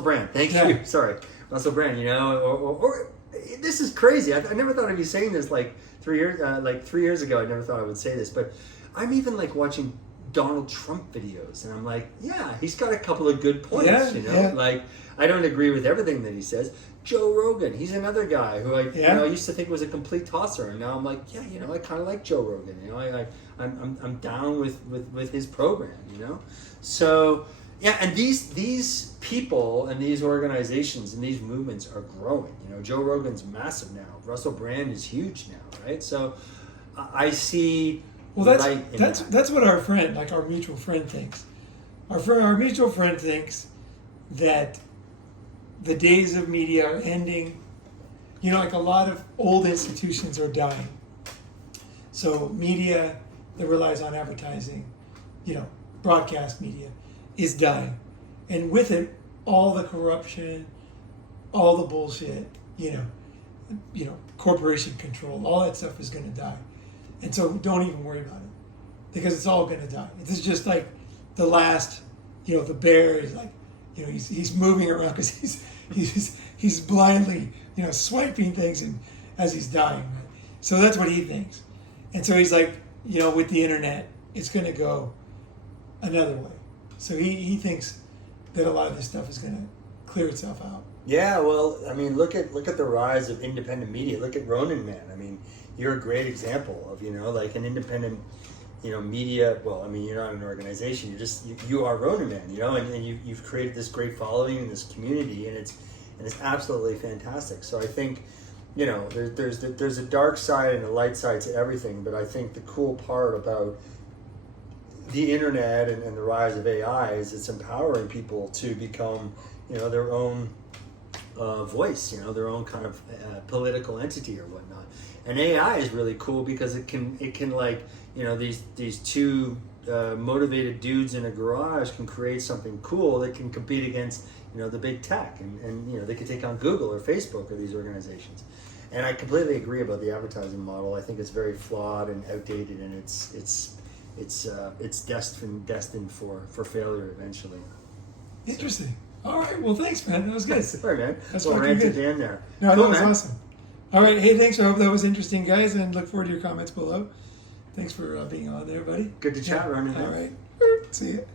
Brand. Thank you. Sorry, Russell Brand. You know, or this is crazy. I never thought I'd be saying this like 3 years ago. I never thought I would say this, but I'm even like watching Donald Trump videos, and I'm like, yeah, he's got a couple of good points. Yeah, you know, yeah. like I don't agree with everything that he says. Joe Rogan, he's another guy who you know, I used to think was a complete tosser, and now I'm like, yeah, you know, I kind of like Joe Rogan. You know, I'm down with his program. You know, so yeah, and these people and these organizations and these movements are growing. You know, Joe Rogan's massive now. Russell Brand is huge now, right? So I see. Well, that's what our friend, like our mutual friend, thinks. Our mutual friend thinks that the days of media are ending. You know, like a lot of old institutions are dying. So media that relies on advertising, you know, broadcast media, is dying. And with it, all the corruption, all the bullshit, you know, corporation control, all that stuff is going to die. And so don't even worry about it, because it's all going to die. This is just like the last, you know, the bear is like, you know, he's moving around because he's blindly, you know, swiping things and as he's dying. Right? So that's what he thinks. And so he's like, you know, with the internet, it's going to go another way. So he thinks that a lot of this stuff is going to clear itself out. Yeah, well, I mean, look at the rise of independent media. Look at Ronin, man. I mean, you're a great example of, you know, like an independent, you know, media. Well, I mean, you're not an organization. You are Ronin, man. You know, and you've created this great following in this community, and it's absolutely fantastic. So I think, you know, there's a dark side and a light side to everything. But I think the cool part about the internet and the rise of AI is it's empowering people to become, you know, their own voice, you know, their own kind of political entity or whatnot. And AI is really cool because it can like, you know, these two motivated dudes in a garage can create something cool that can compete against, you know, the big tech, and you know, they can take on Google or Facebook or these organizations. And I completely agree about the advertising model. I think it's very flawed and outdated, and it's destined for failure eventually. Interesting. All right. Well, thanks, man. That was good. Sorry, man. That's well, fucking good. Dan there. No, cool, that was man. awesome. All right. Hey, thanks. I hope that was interesting, guys, and look forward to your comments below. Thanks for being on there, buddy. Good to chat, Ronin. All right. See you.